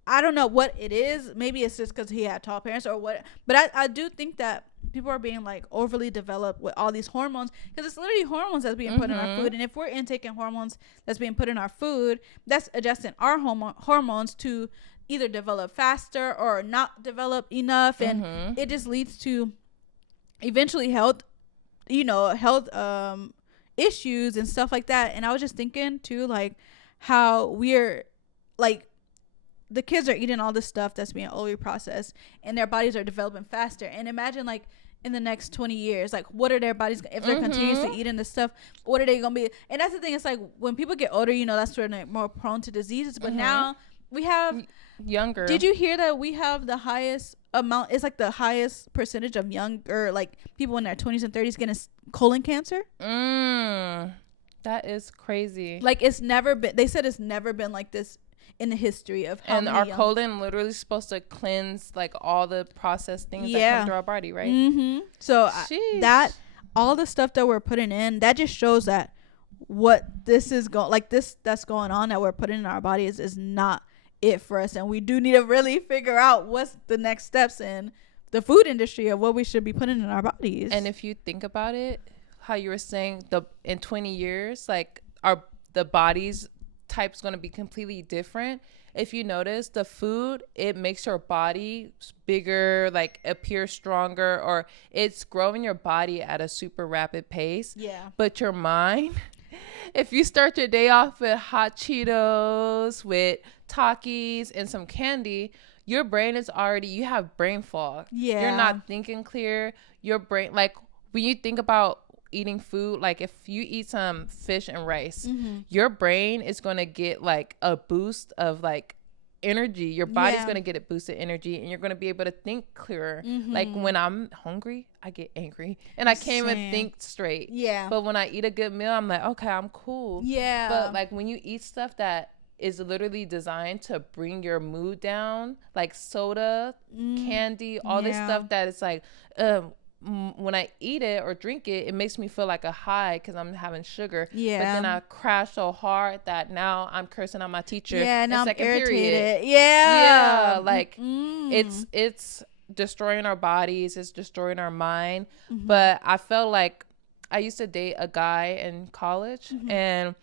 I don't know what it is. Maybe it's just because he had tall parents or what, but I do think that people are being like overly developed with all these hormones, because it's literally hormones that's being put in our food, and if we're intaking hormones that's being put in our food, that's adjusting our hormones to either develop faster or not develop enough, and it just leads to eventually health issues and stuff like that. And I was just thinking too, like, how we're like, the kids are eating all this stuff that's being overly processed, and their bodies are developing faster. And imagine, like, in the next 20 years, like, what are their bodies, if they're continuously eating this stuff, what are they gonna be? And that's the thing, it's like, when people get older, that's when they're more prone to diseases. But now we have younger. Did you hear that we have the highest amount? It's like the highest percentage of younger, like, people in their 20s and 30s getting colon cancer. That is crazy. Like, it's never been, they said it's never been like this in the history of how and our colon literally supposed to cleanse like all the processed things that come through our body, right? So that all the stuff that we're putting in, that just shows that what this is that's going on that we're putting in our bodies is not it for us, and we do need to really figure out what's the next steps in the food industry of what we should be putting in our bodies. And if you think about it, how you were saying, in 20 years, like, the body's type's going to be completely different. If you notice, the food, it makes your body bigger, like appear stronger, or it's growing your body at a super rapid pace. But your mind, if you start your day off with hot Cheetos, with Takis and some candy, your brain is already, you have brain fog. You're not thinking clear. Your brain, like, when you think about eating food, like if you eat some fish and rice, your brain is going to get like a boost of like energy. Your body's going to get a boost of energy, and you're going to be able to think clearer. Like, when I'm hungry, I get angry and I can't even think straight. But when I eat a good meal, I'm like, okay, I'm cool. But like, when you eat stuff that is literally designed to bring your mood down, like soda, candy, all this stuff that is like, when I eat it or drink it, it makes me feel like a high because I'm having sugar. But then I crash so hard that now I'm cursing out my teacher. Now I'm irritated. Like, it's destroying our bodies. It's destroying our mind. But I felt like I used to date a guy in college, and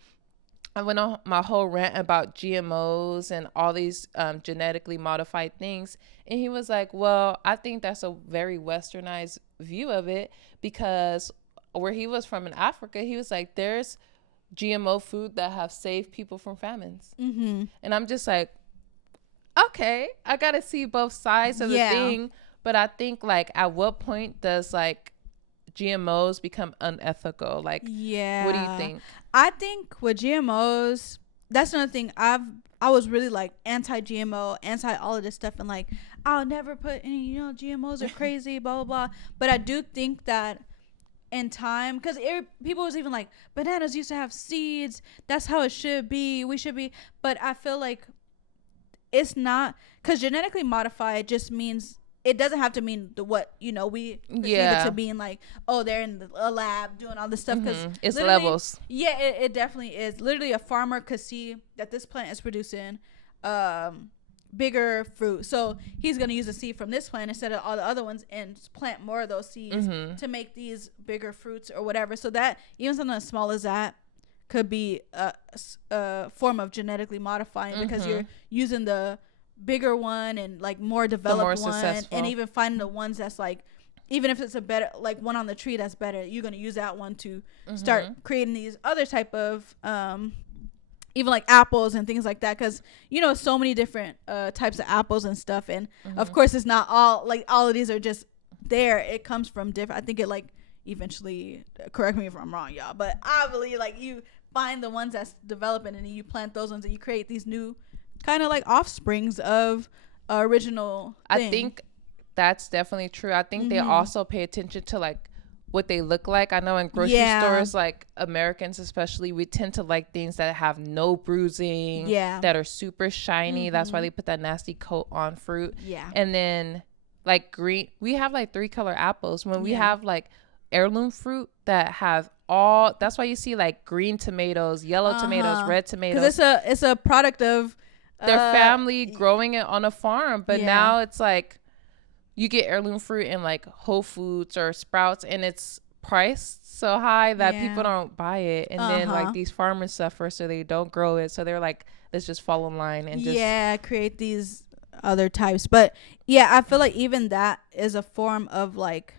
I went on my whole rant about GMOs and all these genetically modified things. And he was like, well, I think that's a very westernized view of it, because where he was from in Africa, he was like, there's GMO food that have saved people from famines. And I'm just like, okay, I got to see both sides of the thing. But I think, like, at what point does, like, GMOs become unethical? Like, what do you think? I think with GMOs, that's another thing. I was really like anti-GMO, anti all of this stuff, and like, I'll never put any, GMOs are crazy, blah blah blah. But I do think that in time, because people was even like, bananas used to have seeds, that's how it should be, we should be. But I feel like it's not, because genetically modified just means, it doesn't have to mean what we perceive it to being, like, oh, they're in a lab doing all this stuff, because it's levels. It definitely is. Literally, a farmer could see that this plant is producing bigger fruit, so he's going to use a seed from this plant instead of all the other ones and plant more of those seeds to make these bigger fruits or whatever. So that even something as small as that could be a form of genetically modifying, because you're using the bigger one and like more developed one, successful. And even finding the ones that's like, even if it's a better, like one on the tree that's better, you're going to use that one to start creating these other type of even like apples and things like that, because so many different types of apples and stuff, and of course it's not all, like, all of these are just there. It comes from different, I think it, like, eventually, correct me if I'm wrong, y'all, but I believe, like, you find the ones that's developing and then you plant those ones and you create these new kind of like offsprings of original thing. I think that's definitely true. I think they also pay attention to, like, what they look like. I know in grocery stores, like Americans especially, we tend to like things that have no bruising, that are super shiny. That's why they put that nasty coat on fruit. And then like green, we have like 3-color apples. When we have like heirloom fruit that have all, that's why you see like green tomatoes, yellow tomatoes, red tomatoes. Because it's a product of their family growing it on a farm. But now it's like you get heirloom fruit in like Whole Foods or Sprouts, and it's priced so high that people don't buy it. And then like these farmers suffer, so they don't grow it. So they're like, let's just fall in line and just create these other types. But I feel like even that is a form of like,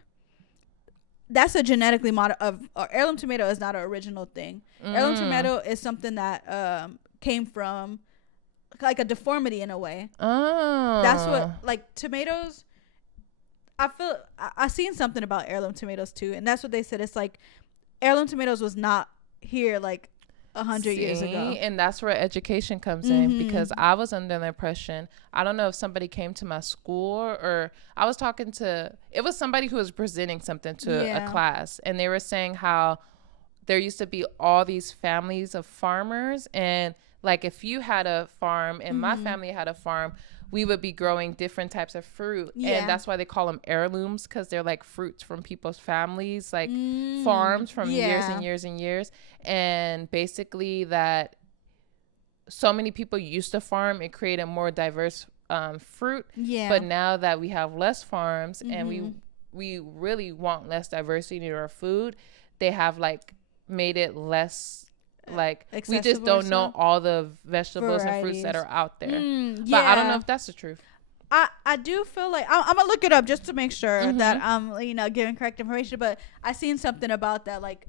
that's a genetically heirloom tomato is not an original thing. Heirloom tomato is something that came from like a deformity in a way. That's what, like, tomatoes, I seen something about heirloom tomatoes too, and that's what they said. It's like heirloom tomatoes was not here like 100 years ago, and that's where education comes in, because I was under the impression, I don't know if somebody came to my school or I was talking to, it was somebody who was presenting something to a class, and they were saying how there used to be all these families of farmers, and like if you had a farm and my family had a farm, we would be growing different types of fruit. And that's why they call them heirlooms, because they're like fruits from people's families, like farms from years and years and years. And basically that so many people used to farm, it created more diverse fruit. But now that we have less farms and we really want less diversity in our food, they have like made it less, like we just don't know all the vegetables and fruits that are out there. But I don't know if that's the truth. I do feel like I'm gonna look it up just to make sure that I'm giving correct information. But I seen something about that, like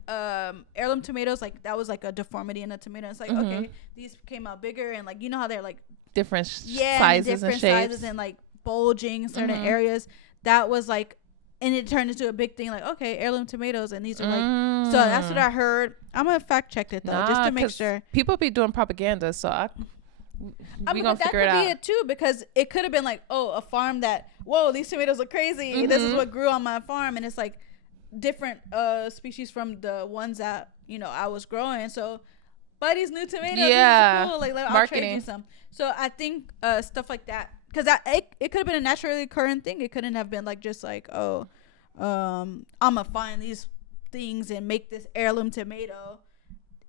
heirloom tomatoes, like that was like a deformity in a tomato. It's like okay, these came out bigger, and like how they're like different sizes and shapes and like bulging in certain areas. That was like, and it turned into a big thing, like, okay, heirloom tomatoes, and these are like, so that's what I heard. I'm gonna fact check it though, just to make sure. People be doing propaganda, so we gonna figure it out. That could be it too, because it could have been like, oh, a farm that, whoa, these tomatoes are crazy. This is what grew on my farm, and it's like different species from the ones that I was growing. So, buy these new tomatoes. This is cool. Like I'll trade you some. So I think stuff like that. Because it could have been a naturally occurring thing. It couldn't have been like just like, oh, I'm gonna find these things and make this heirloom tomato.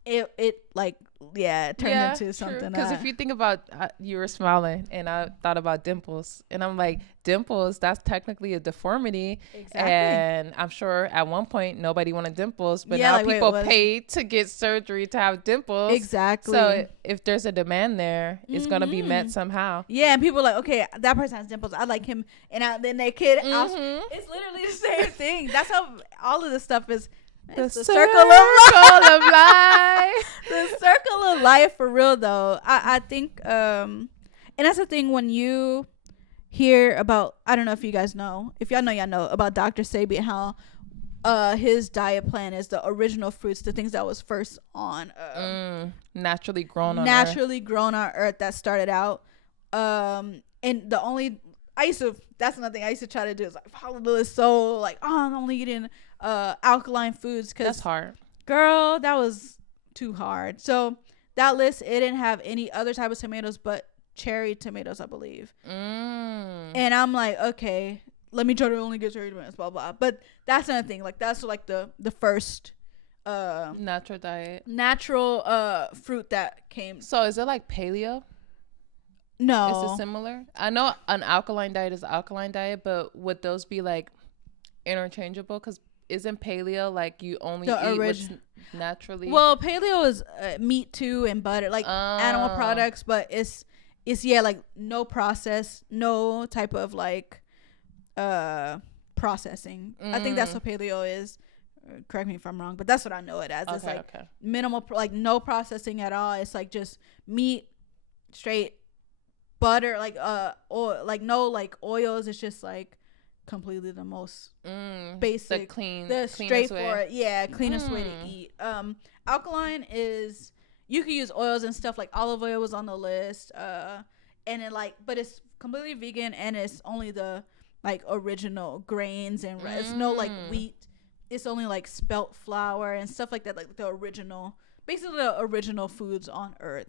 It like turned into something. Because if you think about, you were smiling, and I thought about dimples, and I'm like, dimples, that's technically a deformity. Exactly. And I'm sure at one point nobody wanted dimples, but now like, people pay to get surgery to have dimples. Exactly. So if there's a demand there, it's gonna be met somehow. Yeah, and people are like, okay, that person has dimples, I like him, and then their kid, it's literally the same thing. That's how all of this stuff is. The circle of life. The circle of life, for real though. I think and that's the thing, when you hear about, I don't know if you guys know, if y'all know about Dr. Sebi, how his diet plan is the original fruits, the things that was first on naturally grown on earth that started out, and the only, that's another thing I used to try to do, is like follow the list, so like, I'm only eating alkaline foods, because that's hard, girl. That was too hard. So that list, it didn't have any other type of tomatoes but cherry tomatoes, I believe. And I'm like, okay, let me try to only get cherry tomatoes, blah blah. But that's another thing, like that's like the first natural fruit that came. So is it like paleo? No. Is it similar? I know an alkaline diet is an alkaline diet, but would those be like interchangeable? Because isn't paleo like you only eat what's naturally? Well, paleo is meat too, and butter, like animal products, but it's like no process, no type of like processing. I think that's what paleo is. Correct me if I'm wrong, but that's what I know it as. It's like minimal, like no processing at all. It's like just meat, straight butter, like oil, like no like oils. It's just like completely the most basic, the straightforward cleanest way to eat. Alkaline is, you can use oils and stuff, like olive oil was on the list, and it like, but it's completely vegan, and it's only the like original grains, and it's no like wheat it's only like spelt flour and stuff like that, like the original, basically the original foods on Earth.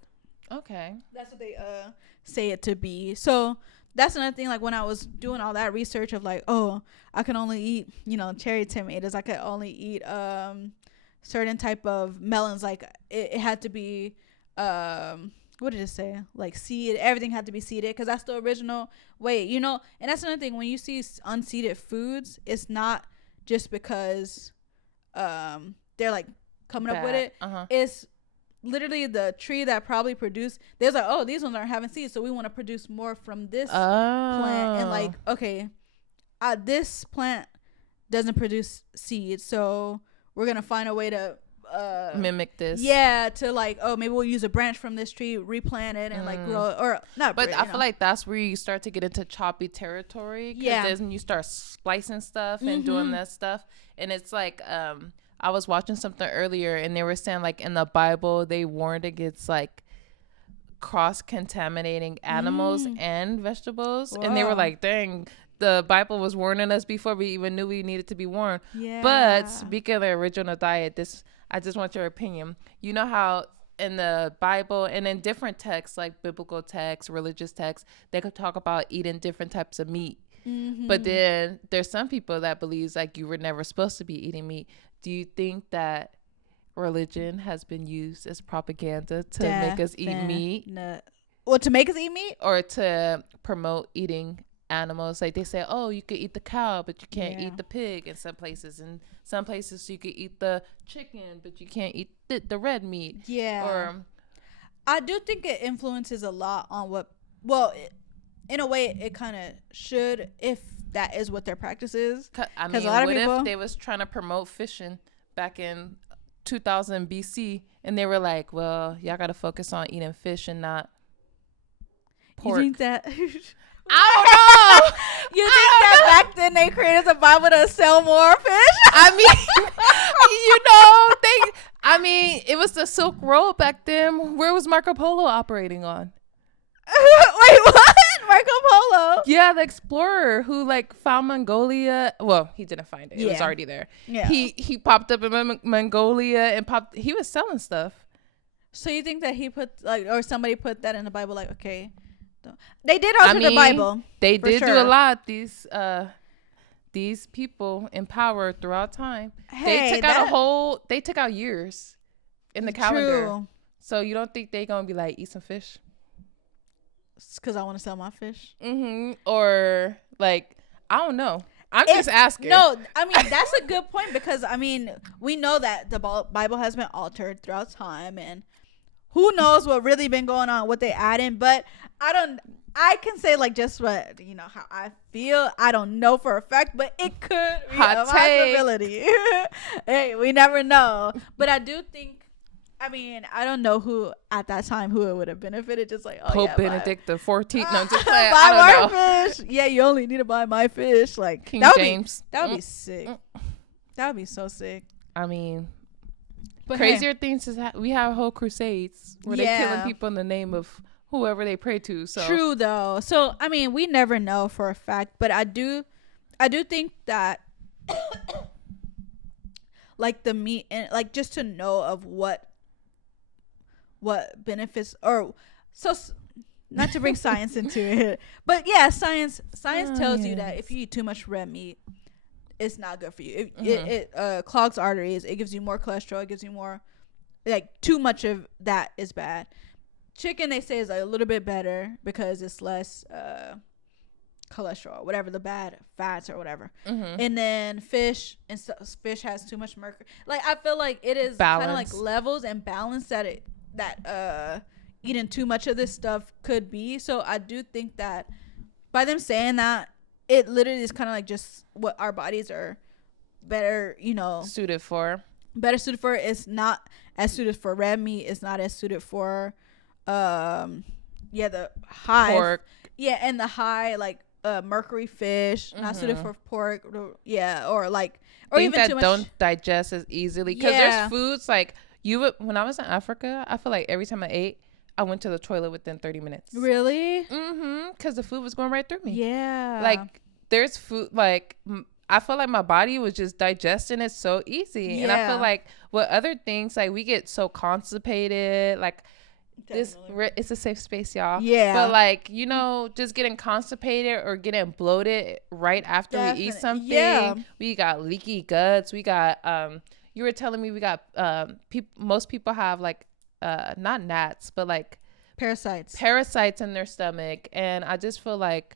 Okay. That's what they say it to be. So that's another thing. Like when I was doing all that research of like, oh, I can only eat, cherry tomatoes. I could only eat certain type of melons. Like it had to be what did it say? Like seed. Everything had to be seeded because that's the original way. And that's another thing. When you see unseeded foods, it's not just because they're like coming up with it. It's literally the tree that probably produced. There's like, oh, these ones aren't having seeds, so we want to produce more from this plant. And like, okay, this plant doesn't produce seeds, so we're gonna find a way to mimic this. Yeah, to like, oh, maybe we'll use a branch from this tree, replant it, and like grow it, or not. But I feel like that's where you start to get into choppy territory. Yeah, then you start splicing stuff and doing that stuff, and it's like I was watching something earlier and they were saying like in the Bible they warned against like cross-contaminating animals and vegetables. Whoa. And they were like, dang, the Bible was warning us before we even knew we needed to be warned. Yeah. But speaking of the original diet, I just want your opinion. You know how in the Bible and in different texts, like biblical texts, religious texts, they could talk about eating different types of meat. But then there's some people that believes like you were never supposed to be eating meat. Do you think that religion has been used as propaganda to make us eat meat? No. Well, to make us eat meat? Or to promote eating animals? Like they say, oh, you could eat the cow, but you can't eat the pig in some places. And some places you could eat the chicken, but you can't eat the red meat. Yeah. Or I do think it influences a lot on what, well, in a way it kind of should, if that is what their practice is. I mean, what if they was trying to promote fishing back in 2000 BC and they were like, well, y'all got to focus on eating fish and not pork. You think that? I don't know. You think that back then they created a Bible to sell more fish? I mean, it was the Silk Road back then. Where was Marco Polo operating on? Wait, what? Marco Polo? Yeah, the explorer who like found Mongolia. Well, he didn't find it. It was already there. Yeah. He popped up in Mongolia and he was selling stuff. So you think that he put like, or somebody put that in the Bible? Like, okay, they did alter the Bible. They did do a lot. These people in power throughout time. Hey, they took out years in the calendar. True. So you don't think they gonna be like, eat some fish? Because I want to sell my fish. Or like, I don't know. I'm just asking. No, I mean, that's a good point because I mean, we know that the Bible has been altered throughout time and who knows what really been going on, what they add in, but I can say like just what, how I feel. I don't know for a fact, but it could be a possibility. Hey, we never know. But I do think, I mean, I don't know who at that time who it would have benefited. Just like, oh, Pope Benedict the 14th. No, just buy I don't know. Fish. Yeah, you only need to buy my fish. Like King James. That would be sick. That would be so sick. I mean, but crazier things is we have whole crusades where they're killing people in the name of whoever they pray to. So true though. So I mean, we never know for a fact, but I do think that like the meat and like just to know of what benefits, or so not to bring science into it, but yeah, science tells you that if you eat too much red meat, it's not good for you. It clogs arteries. It gives you more cholesterol. It gives you more, like, too much of that is bad. Chicken, they say, is a little bit better because it's less cholesterol, whatever the bad fats or whatever. And then fish has too much mercury. Like, I feel like it is kind of like levels and balance that eating too much of this stuff could be. So I do think that by them saying that, it literally is kind of like just what our bodies are better, suited for. It's not as suited for red meat. It's not as suited for the high pork. Yeah, and the high like mercury fish, not suited for pork. Yeah, or like, or even that too much don't digest as easily, because there's foods like when I was in Africa, I feel like every time I ate, I went to the toilet within 30 minutes. Really? Because the food was going right through me. Yeah. Like, there's food, like, I feel like my body was just digesting it so easy. And I feel like with other things, like we get so constipated, like it's a safe space, y'all. Yeah. But like, you know, just getting constipated or getting bloated right after we eat something. Yeah. We got leaky guts. We got you were telling me we got most people have like not gnats, but like parasites in their stomach. And I just feel like,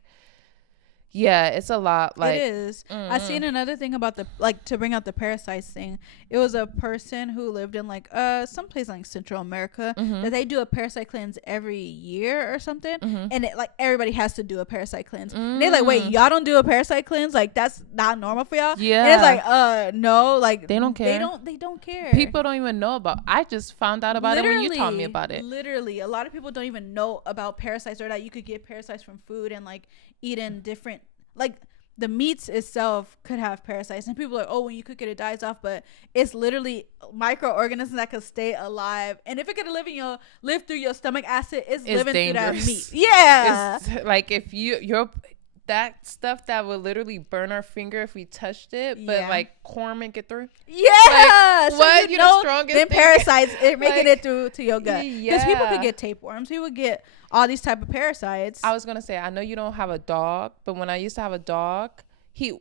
yeah, it's a lot. Like, it is. I seen another thing about to bring out the parasites thing. It was a person who lived in like someplace like Central America that they do a parasite cleanse every year or something, and it like everybody has to do a parasite cleanse. And they're like, wait, y'all don't do a parasite cleanse? Like that's not normal for y'all? Yeah. And it's like, no, like they don't care. They don't care. People don't even know about. I just found out about it when you taught me about it. Literally, a lot of people don't even know about parasites, or that you could get parasites from food and like eating different, like the meats itself could have parasites, and people are like, oh, when you cook it, it dies off, but it's literally microorganisms that could stay alive, and if it could live through your stomach acid, it's living dangerous. Through that meat. Yeah, it's like if you're that stuff that would literally burn our finger if we touched it, but like corn make it through. Yeah, like, so what you know, the strongest then parasites it making it through to your gut, because people could get tapeworms, people get all these type of parasites. I was gonna say, I know you don't have a dog, but when I used to have a dog,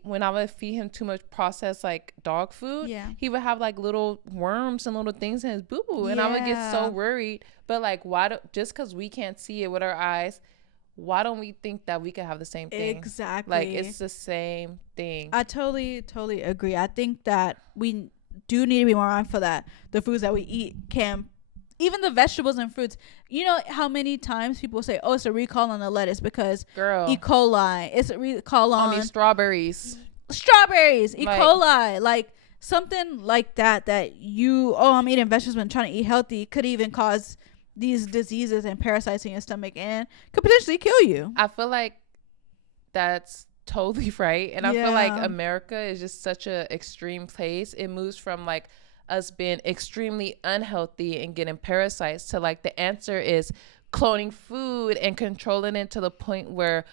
when I would feed him too much processed like dog food, he would have like little worms and little things in his boo boo, and I would get so worried. But like, just because we can't see it with our eyes, why don't we think that we could have the same thing? Exactly. Like, it's the same thing. I totally agree. I think that we do need to be more mindful that the foods that we eat can, even the vegetables and fruits, you know how many times people say, oh, it's a recall on the lettuce because E. coli. It's a recall on these strawberries. E. coli. Like something like that I'm eating vegetables and trying to eat healthy could even cause these diseases and parasites in your stomach and could potentially kill you. I feel like that's totally right. And I feel like America is just such a extreme place. It moves from like us being extremely unhealthy and getting parasites to like the answer is cloning food and controlling it to the point where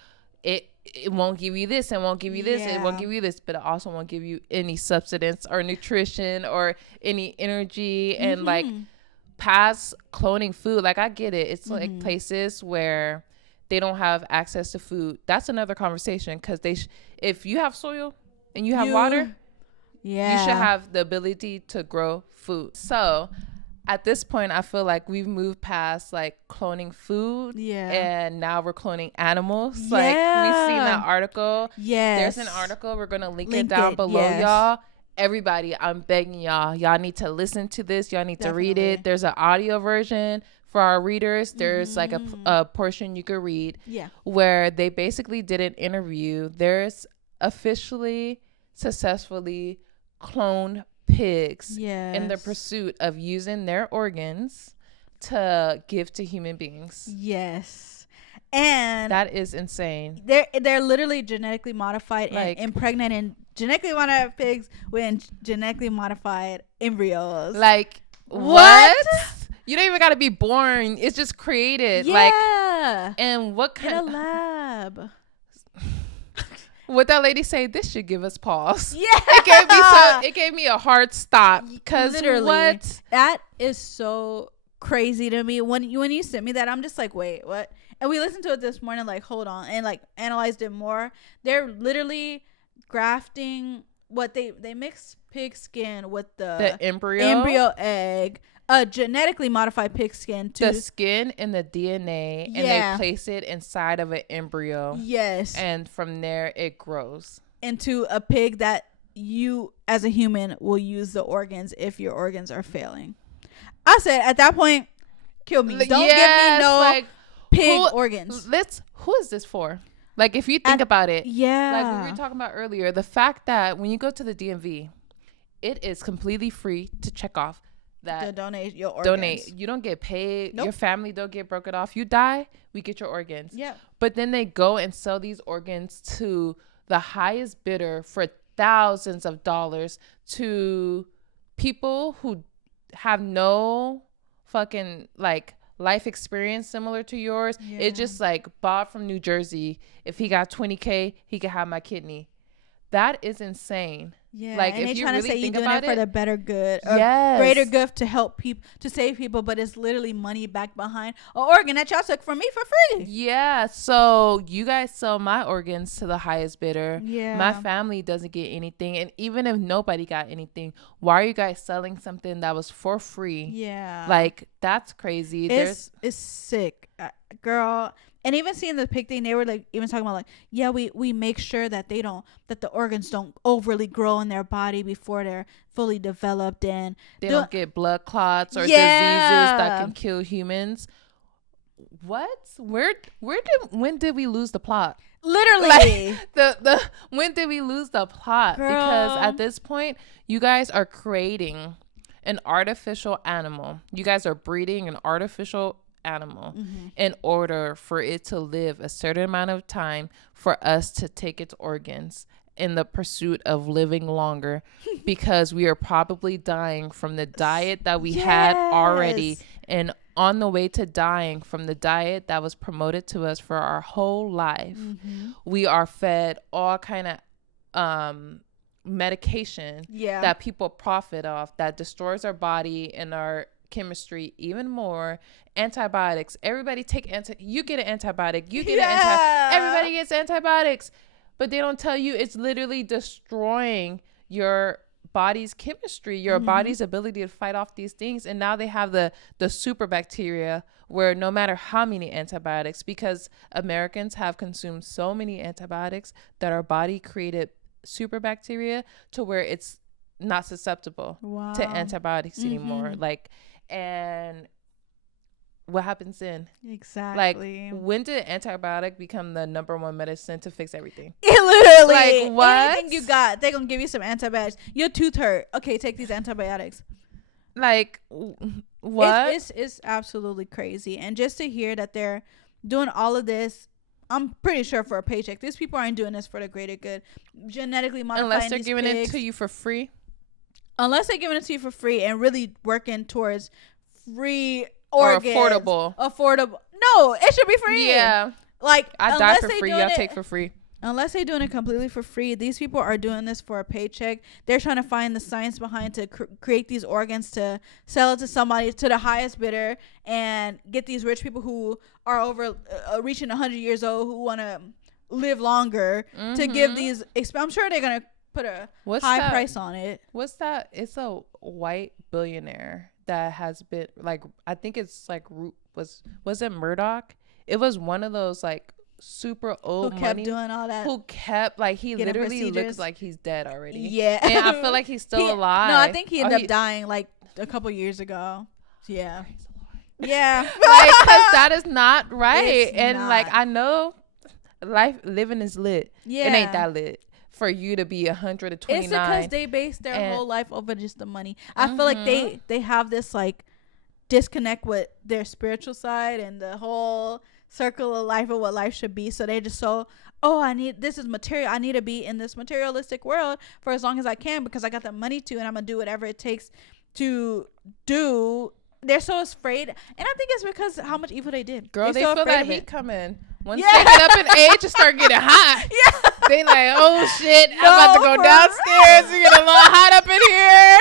it won't give you this and won't give you this, it won't give you this, but it also won't give you any substance or nutrition or any energy. And like past cloning food, like I get it, it's like places where they don't have access to food. That's another conversation, because if you have soil and you have water, you should have the ability to grow food. So at this point, I feel like we've moved past like cloning food, and now we're cloning animals. Like we've seen that article. There's an article, we're gonna link it down below, y'all. Everybody, I'm begging y'all need to listen to this. Y'all need to read it. There's an audio version for our readers. There's like a portion you could read where they basically did an interview. There's officially successfully cloned pigs in the pursuit of using their organs to give to human beings. And that is insane. They're literally genetically modified, like, and impregnating genetically modified pigs with genetically modified embryos. Like what? You don't even got to be born. It's just created. Like, and what kind in a lab? What that lady say? This should give us pause. It gave me a hard stop, because literally, that is so crazy to me. When you sent me that, I'm just like, wait, what? And we listened to it this morning, like, hold on, and like analyzed it more. They're literally grafting what they mix pig skin with the embryo egg, a genetically modified pig skin to the skin and the DNA, and they place it inside of an embryo. And from there it grows into a pig that you as a human will use the organs if your organs are failing. I said at that point, kill me. Don't give me no like, pig organs. Who is this for? Like, if you think about it, like we were talking about earlier, the fact that when you go to the DMV, it is completely free to check off that to donate your organs. You don't get paid. Your family don't get broken off. You die, we get your organs. But then they go and sell these organs to the highest bidder for thousands of dollars to people who have no fucking like life experience similar to yours. It's just like Bob from New Jersey. If he got $20,000, he could have my kidney. that is insane. Yeah, like and if they you trying really to say you're think doing about it for the better good, or yes, greater good to help people, to save people, but it's literally money back behind an organ that y'all took from me for free. Yeah, so you guys sell my organs to the highest bidder. Yeah, my family doesn't get anything, and even if nobody got anything, why are you guys selling something that was for free? Yeah, like that's crazy. it's sick, girl. And even seeing the pig thing, they were like even talking about like, yeah, we make sure that that the organs don't overly grow in their body before they're fully developed, and they don't get blood clots or diseases that can kill humans. What? When did we lose the plot? Literally, the when did we lose the plot? Girl. Because at this point, you guys are creating an artificial animal. You guys are breeding an artificial animal in order for it to live a certain amount of time for us to take its organs in the pursuit of living longer, because we are probably dying from the diet that we had already, and on the way to dying from the diet that was promoted to us for our whole life. We are fed all kind of medication that people profit off, that destroys our body and our chemistry even more. Antibiotics, everybody take you get an antibiotic, you get everybody gets antibiotics, but they don't tell you it's literally destroying your body's chemistry, your body's ability to fight off these things. And now they have the super bacteria, where no matter how many antibiotics, because Americans have consumed so many antibiotics, that our body created super bacteria to where it's not susceptible to antibiotics anymore. Like, and what happens then? Exactly. Like, when did antibiotic become the number one medicine to fix everything? Literally. Like, what? Anything you got, they're gonna give you some antibiotics. Your tooth hurt. Okay, take these antibiotics. Like, what? It's absolutely crazy. And just to hear that they're doing all of this, I'm pretty sure for a paycheck. These people aren't doing this for the greater good. Genetically modifying unless they're these giving pigs, it to you for free. Unless they're giving it to you for free and really working towards free organs. Or affordable. No, it should be free. Yeah, like, I die for free, y'all take for free. Unless they're doing it completely for free, these people are doing this for a paycheck. They're trying to find the science behind to create these organs to sell it to somebody, to the highest bidder, and get these rich people who are over reaching 100 years old, who want to live longer, to give these. I'm sure they're gonna put a high price on it. What's that? It's a white billionaire that has been like, I think it's like, was it Murdoch? It was one of those like super old who kept money, doing all that, who kept like, he literally procedures. Looks like he's dead already. Yeah. And I feel like he's still alive. No, I think he ended up dying like a couple years ago. Yeah. Yeah. Like, because that is not right. It's and not. Like, I know living is lit. Yeah. It ain't that lit for you to be 129. It's because they base their whole life over just the money. I feel like they have this like disconnect with their spiritual side and the whole circle of life of what life should be. So they just this is material. I need to be in this materialistic world for as long as I can, because I got the money to, and I'm gonna do whatever it takes to do. They're so afraid, and I think it's because how much evil they did. Girl, they so feel that of heat it. coming. Once they get up in age and start getting hot, they like, oh shit, I'm about to go downstairs and get a little hot up in here.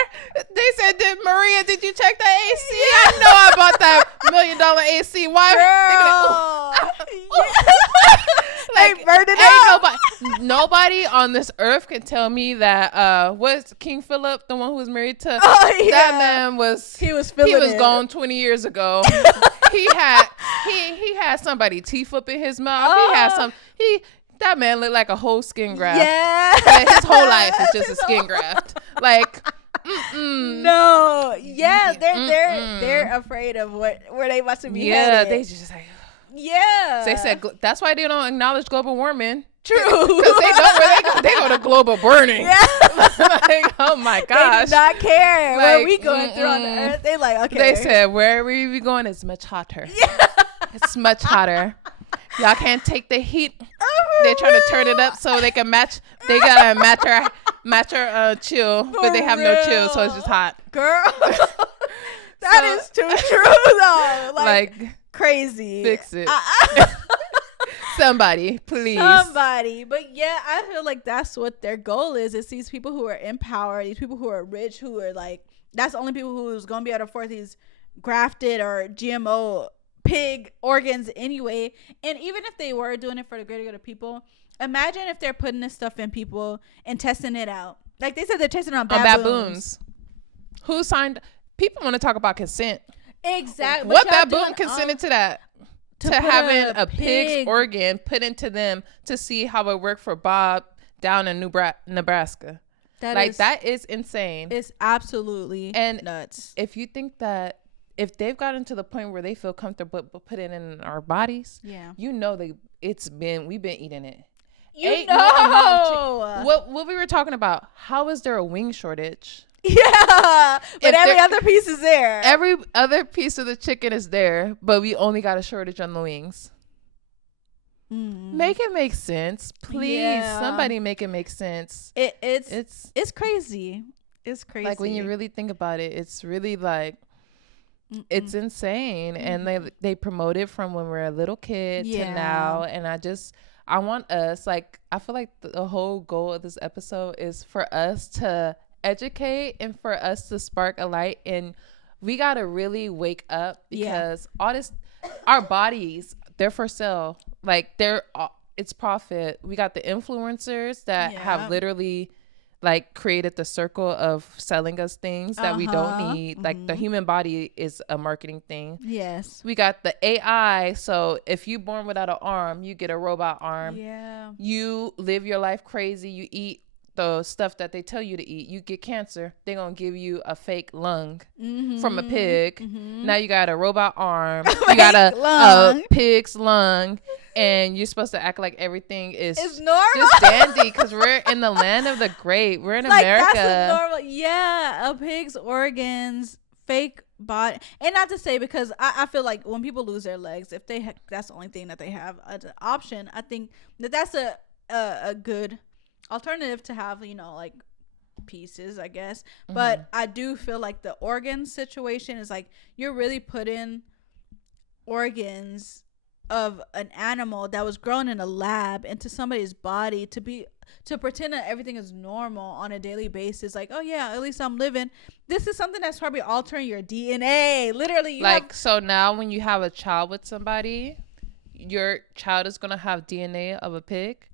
They said, Maria, did you check the AC? I know I bought that $1 million AC. Why? They burned it up. Nobody on this earth can tell me that what's King Philip, the one who was married to that man, he was gone 20 years ago. he had somebody teeth up in his mouth. That man looked like a whole skin graft. Yeah. Like, his whole life is just a skin graft. Like, no. Yeah, they're afraid of where they about to be headed. Yeah, they just like, yeah. They said that's why they don't acknowledge global warming. True. Because they know where they go to global burning. Yeah. Like, oh my gosh. They do not care like, where we going through on the earth. They like, okay. They said wherever we going is much hotter. Yeah. It's much hotter. Y'all can't take the heat. They're trying to turn it up so they can match. They gotta match our chill, but they have no chill, so it's just hot. Girl, that is too true though. Like crazy. Fix it. Somebody, please. Somebody. But yeah, I feel like that's what their goal is. It's these people who are in power, these people who are rich, who are like, that's the only people who's going to be able to afford these grafted or GMO pig organs anyway. And even if they were doing it for the greater good of people, imagine if they're putting this stuff in people and testing it out. Like they said, they're testing it on baboons. Who signed? People want to talk about consent. Exactly. What baboon consented to that? To having a pig's pig organ put into them to see how it worked for Bob down in Nebraska. That is insane. It's absolutely nuts. If you think that if they've gotten to the point where they feel comfortable putting it in our bodies, you know we've been eating it. What we were talking about, how is there a wing shortage? Yeah, but every other piece is there. Every other piece of the chicken is there, but we only got a shortage on the wings. Make it make sense, please. Somebody make it make sense. It's crazy. It's crazy. Like when you really think about it, it's really like it's insane. And they promote it from when we're a little kid to now. And I want us, like, I feel like the whole goal of this episode is for us to educate and for us to spark a light, and we gotta really wake up because all this, our bodies, they're for sale. Like it's profit. We got the influencers that have literally like created the circle of selling us things that we don't need. Like the human body is a marketing thing. Yes. We got the AI. So if you born without an arm, you get a robot arm. Yeah. You live your life crazy. You eat the stuff that they tell you to eat. You get cancer, they're gonna give you a fake lung from a pig. Now you got a robot arm. You got a pig's lung, and you're supposed to act like everything is normal, just dandy because we're in the land of the great. We're in America. That's normal. A pig's organs, fake body. And not to say, because I feel like when people lose their legs, if they that's the only thing that they have as an option, I think that's a good alternative to have, like pieces, I guess. But I do feel like the organ situation is like you're really putting organs of an animal that was grown in a lab into somebody's body to pretend that everything is normal on a daily basis. Like, oh yeah, at least I'm living. This is something that's probably altering your DNA, literally. So now when you have a child with somebody, your child is gonna have DNA of a pig.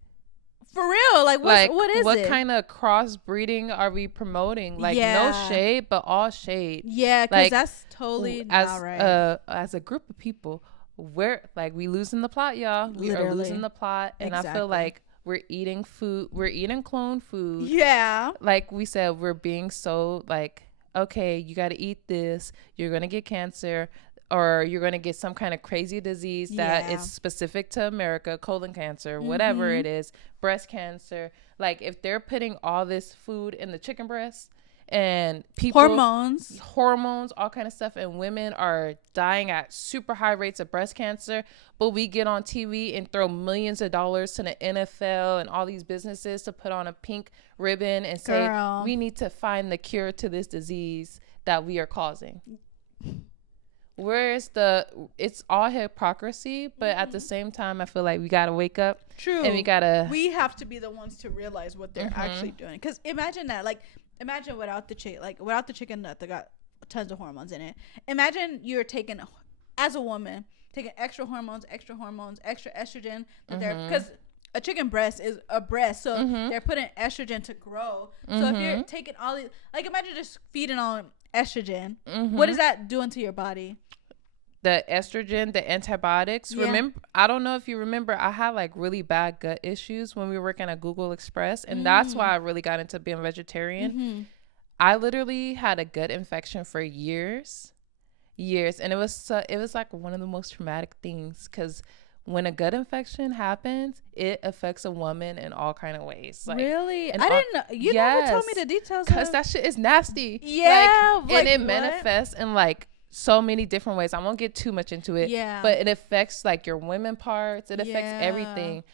For real, what is it? What kind of crossbreeding are we promoting? No shade, but all shade. Yeah, because that's totally not right. As a group of people, we losing the plot, y'all. We are losing the plot, and I feel like we're eating food. We're eating clone food. Yeah, like we said, we're being so okay, you got to eat this. You're gonna get cancer. Or you're going to get some kind of crazy disease that is specific to America, colon cancer, whatever it is, breast cancer. Like if they're putting all this food in the chicken breast and people hormones, all kind of stuff, and women are dying at super high rates of breast cancer, but we get on TV and throw millions of dollars to the NFL and all these businesses to put on a pink ribbon and say, we need to find the cure to this disease that we are causing. It's all hypocrisy, but at the same time, I feel like we gotta wake up. True. And we have to be the ones to realize what they're actually doing. Because imagine that, imagine without the chicken nut that got tons of hormones in it. Imagine you're taking, as a woman, taking extra hormones, extra estrogen, because a chicken breast is a breast, so they're putting estrogen to grow. So if you're taking all these, imagine just feeding on estrogen, what is that doing to your body? The estrogen, the antibiotics. Remember, I don't know if you remember, I had really bad gut issues when we were working at Google Express, and that's why I really got into being vegetarian. I literally had a gut infection for years, and it was one of the most traumatic things, because when a gut infection happens, it affects a woman in all kind of ways. Really? I didn't know. You never told me the details. Because that shit is nasty. Yeah. And it manifests in so many different ways. I won't get too much into it. Yeah. But it affects your women parts. It affects everything.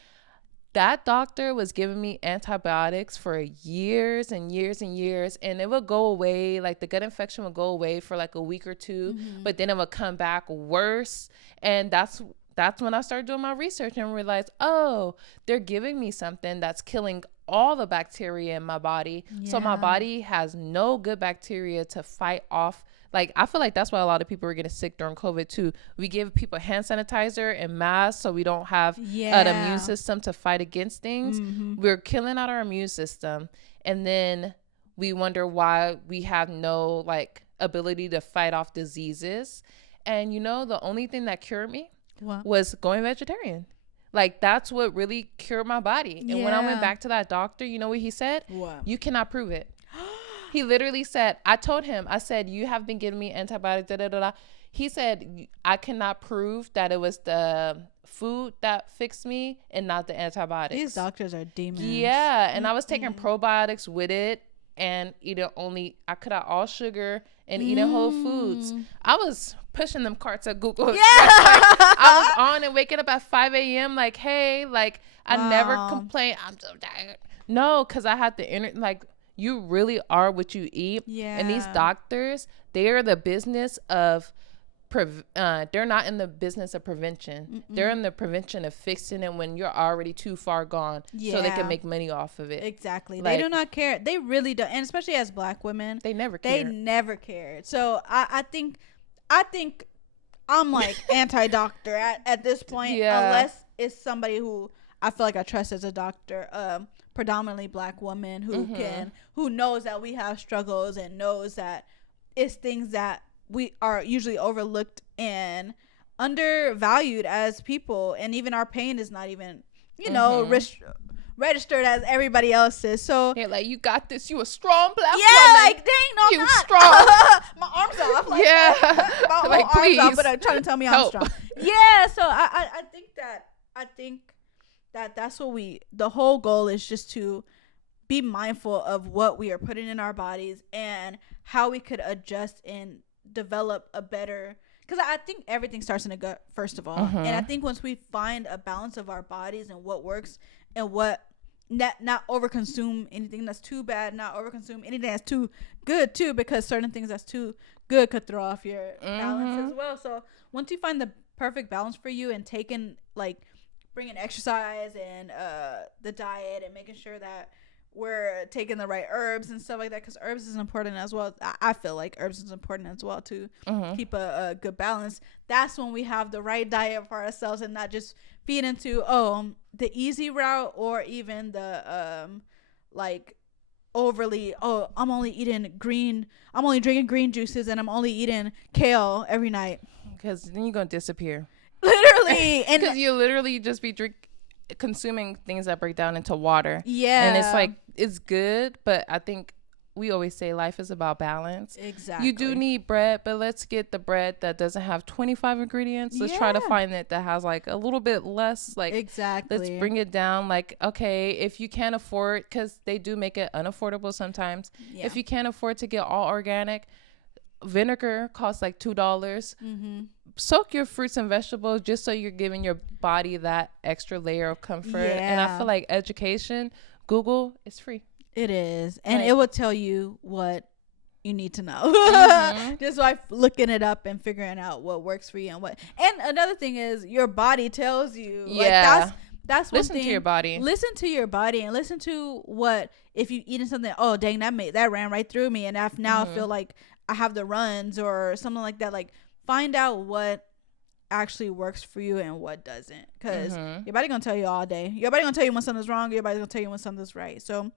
That doctor was giving me antibiotics for years and years and years, and it would go away. The gut infection would go away for a week or two, but then it would come back worse. And that's that's when I started doing my research and realized, oh, they're giving me something that's killing all the bacteria in my body. Yeah. So my body has no good bacteria to fight off. Like, I feel like that's why a lot of people are getting sick during COVID too. We give people hand sanitizer and masks so we don't have an immune system to fight against things. We're killing out our immune system. And then we wonder why we have no like ability to fight off diseases. And you know, the only thing that cured me was going vegetarian. Like, that's what really cured my body. And when I went back to that doctor, you know what he said? What? You cannot prove it. He literally said, I told him, I said, you have been giving me antibiotics, da, da, da, da. He said, I cannot prove that it was the food that fixed me and not the antibiotics. These doctors are demons. Yeah. And I was taking probiotics with it and I cut out all sugar and eating whole foods. I was pushing them carts at Google. Yeah. I was on and waking up at 5 a.m. like, hey, like, I never complain. I'm so tired. No, because I had the like, you really are what you eat. Yeah. And these doctors, they are the business of they're not in the business of prevention. They're in the prevention of fixing it when you're already too far gone, so they can make money off of it. Exactly. Like, they do not care. They really don't. And especially as Black women, they never cared. They never cared. So I think I'm like anti-doctor at this point, unless it's somebody who I feel like I trust as a doctor, predominantly Black woman who knows that we have struggles and knows that it's things that we are usually overlooked and undervalued as people, and even our pain is not even, registered as everybody else's. So yeah, like, you got this. You a strong Black woman. Like, dang, no, I'm not. Strong. My arms off. Like, my like, please, arms off, but I'm trying to tell me I'm strong. Yeah. So I think that that's what the whole goal is, just to be mindful of what we are putting in our bodies and how we could adjust and develop a better, because I think everything starts in the gut first of all. And I think once we find a balance of our bodies and what works and what not overconsume anything that's too bad, not overconsume anything that's too good too, because certain things that's too good could throw off your balance as well. So once you find the perfect balance for you and bringing exercise and the diet and making sure that we're taking the right herbs and stuff like that, because herbs is important as well. I feel like herbs is important as well to keep a good balance. That's when we have the right diet for ourselves and not just feed into the easy route, or even the overly I'm only drinking green juices and I'm only eating kale every night, because then you're gonna disappear literally. And because you literally just be consuming things that break down into water. Yeah. And it's like, it's good, but I think we always say life is about balance. Exactly. You do need bread, but let's get the bread that doesn't have 25 ingredients. Let's try to find it that has like a little bit less. Like, exactly. Let's bring it down. Like, okay, if you can't afford, because they do make it unaffordable sometimes. Yeah. If you can't afford to get all organic, vinegar costs like $2. Soak your fruits and vegetables just so you're giving your body that extra layer of comfort. And I feel like education, Google, is free. It is. And it will tell you what you need to know. Just by looking it up and figuring out what works for you and what. And another thing is, your body tells you. Yeah. Like, that's one listen thing. To your body. Listen to your body and listen to what, if you eating something, oh dang, that ran right through me, and I feel like I have the runs or something like that. Like, find out what actually works for you and what doesn't, because your body gonna tell you all day. Your body gonna tell you when something's wrong, your body's gonna tell you when something's right. So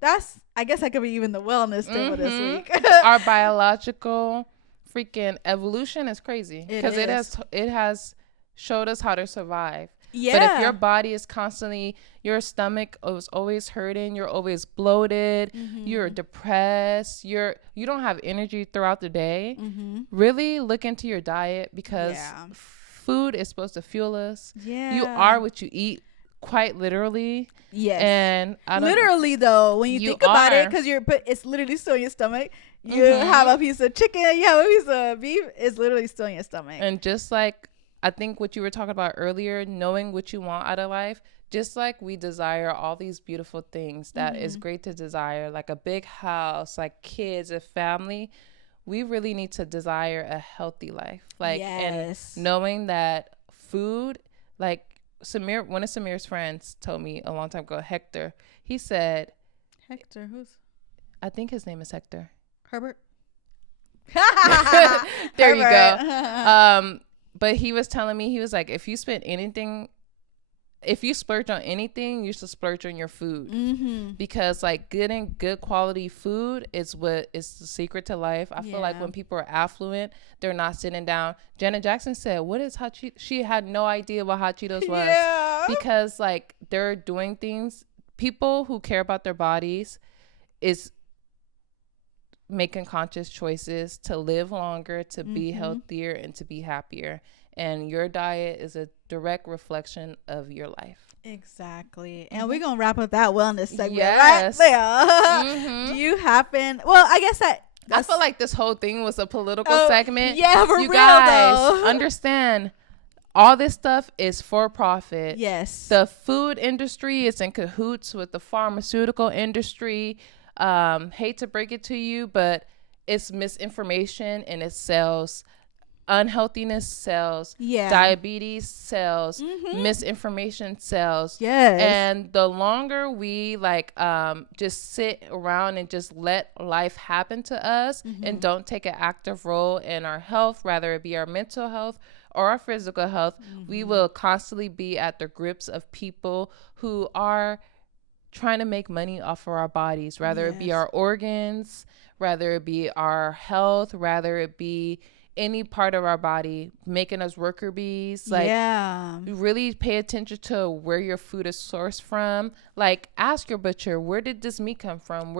that's, I guess, that could be even the wellness table this week. Our biological freaking evolution is crazy, because it has showed us how to survive. Yeah. But if your body is constantly, your stomach is always hurting, you're always bloated, you're depressed, you don't have energy throughout the day, really look into your diet, because food is supposed to fuel us. Yeah. You are what you eat, quite literally. Yes. And literally though, when you think about it, because it's literally still in your stomach. You have a piece of chicken, you have a piece of beef, it's literally still in your stomach. And just like, I think what you were talking about earlier, knowing what you want out of life, just like we desire all these beautiful things that is great to desire, like a big house, like kids, a family, we really need to desire a healthy life. Like, and knowing that food Like Samir, one of Samir's friends told me a long time ago, Hector, he said, Hector, who's? I think his name is Hector. Herbert. There you go. But he was telling me, he was like, if you splurge on anything, you should splurge on your food, because like getting good quality food is what is the secret to life. I feel like when people are affluent, they're not sitting down. Janet Jackson said, what is hot Cheetos? She had no idea what hot Cheetos was, because like they're doing things. People who care about their bodies is making conscious choices to live longer, to be healthier, and to be happier. And your diet is a direct reflection of your life. Exactly. And we're going to wrap up that wellness segment right there. Do you happen... Well, I guess I feel like this whole thing was a political segment. Yeah, for you real, guys though. Understand, all this stuff is for profit. Yes. The food industry is in cahoots with the pharmaceutical industry. Hate to break it to you, but it's misinformation, and it sells. Unhealthiness sells. Diabetes sells. Misinformation sells. And the longer we like just sit around and just let life happen to us and don't take an active role in our health, rather it be our mental health or our physical health, we will constantly be at the grips of people who are trying to make money off of our bodies, rather it be our organs, rather it be our health, rather it be any part of our body, making us worker bees. Like, really pay attention to where your food is sourced from. Like, ask your butcher, where did this meat come from?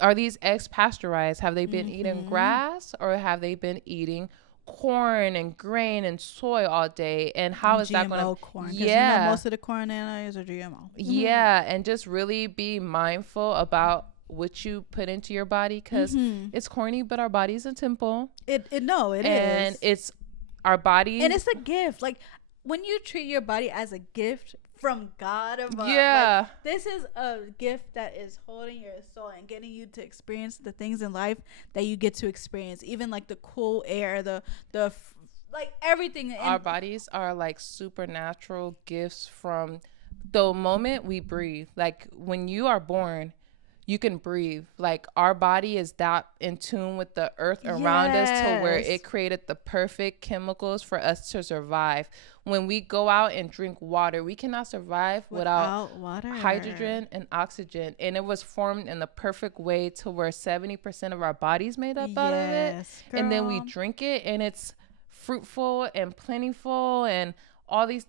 Are these eggs pasteurized? Have they been eating grass, or have they been eating corn and grain and soy all day? And how is that going to corn? You know, most of the corn nowadays are GMO. And just really be mindful about what you put into your body, because it's corny, but our body's a temple. It is, and it's our body, and it's a gift. Like, when you treat your body as a gift from God above, like, this is a gift that is holding your soul and getting you to experience the things in life that you get to experience, even like the cool air, the like everything. Our bodies are like supernatural gifts from the moment we breathe. Like, when you are born, you can breathe. Like, our body is that in tune with the earth around us, to where it created the perfect chemicals for us to survive. When we go out and drink water, we cannot survive without water, hydrogen and oxygen. And it was formed in the perfect way to where 70% of our body's made up out of it. Girl. And then we drink it, and it's fruitful and plentiful, and all these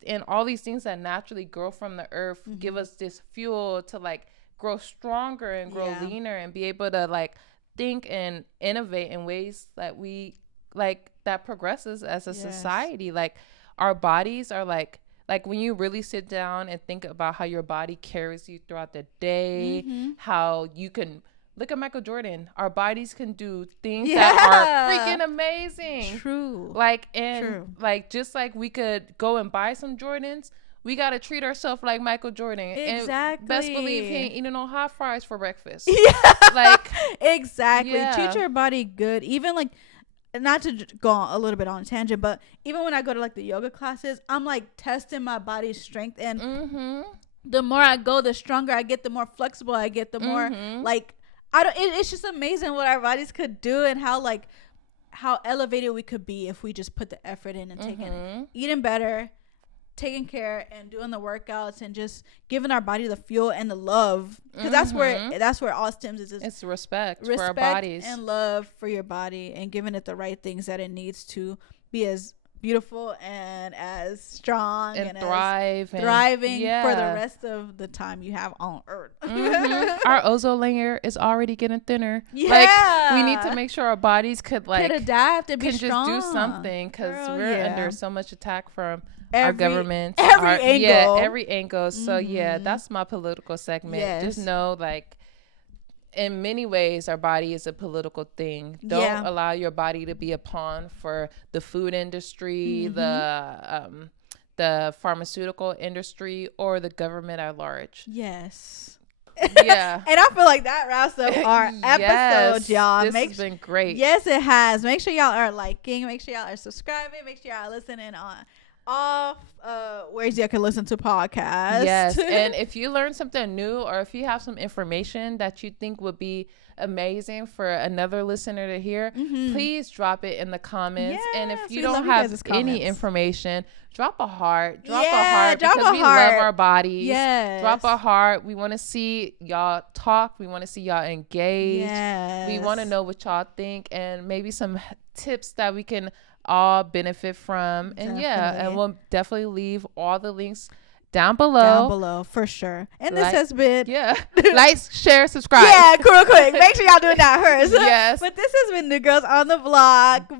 things that naturally grow from the earth give us this fuel to like grow stronger and grow leaner and be able to like think and innovate in ways that we like, that progresses as a society. Like, our bodies are like when you really sit down and think about how your body carries you throughout the day, how you can look at Michael Jordan. Our bodies can do things that are freaking amazing. Like, and like, just like we could go and buy some Jordans, we got to treat ourselves like Michael Jordan. And best believe he ain't eating no hot fries for breakfast. Like, treat your body good. Even like, not to go a little bit on a tangent, but even when I go to like the yoga classes, I'm like testing my body's strength. And the more I go, the stronger I get, the more flexible I get, the more like, it's just amazing what our bodies could do, and how elevated we could be if we just put the effort in and eating better, taking care, and doing the workouts, and just giving our body the fuel and the love, because that's where all stems is. It's respect for our bodies and love for your body, and giving it the right things that it needs to be as beautiful and as strong and thriving for the rest of the time you have on earth. Our ozone layer is already getting thinner. Like, we need to make sure our bodies could adapt and be just strong. do something, because we're under so much attack from our government, every angle. So that's my political segment. Just know, like, in many ways, our body is a political thing. Don't allow your body to be a pawn for the food industry, the pharmaceutical industry, or the government at large. And I feel like that wraps up our episode, y'all. This has been great. Yes, it has. Make sure y'all are liking. Make sure y'all are subscribing. Make sure y'all are listening off ways you can listen to podcasts. Yes. And if you learn something new, or if you have some information that you think would be amazing for another listener to hear, please drop it in the comments. Yes, and if you we don't love you have guys' any comments. information, drop a heart. Drop Because a we heart. love our bodies. Yes. Drop a heart. We want to see y'all talk. We want to see y'all engage. Yes. We want to know what y'all think, and maybe some tips that we can all benefit from. And and we'll definitely leave all the links down below for sure. And this has been like, share, subscribe. Yeah, quick. Make sure y'all do that first. Yes. But this has been New Girls on the Block. Bye.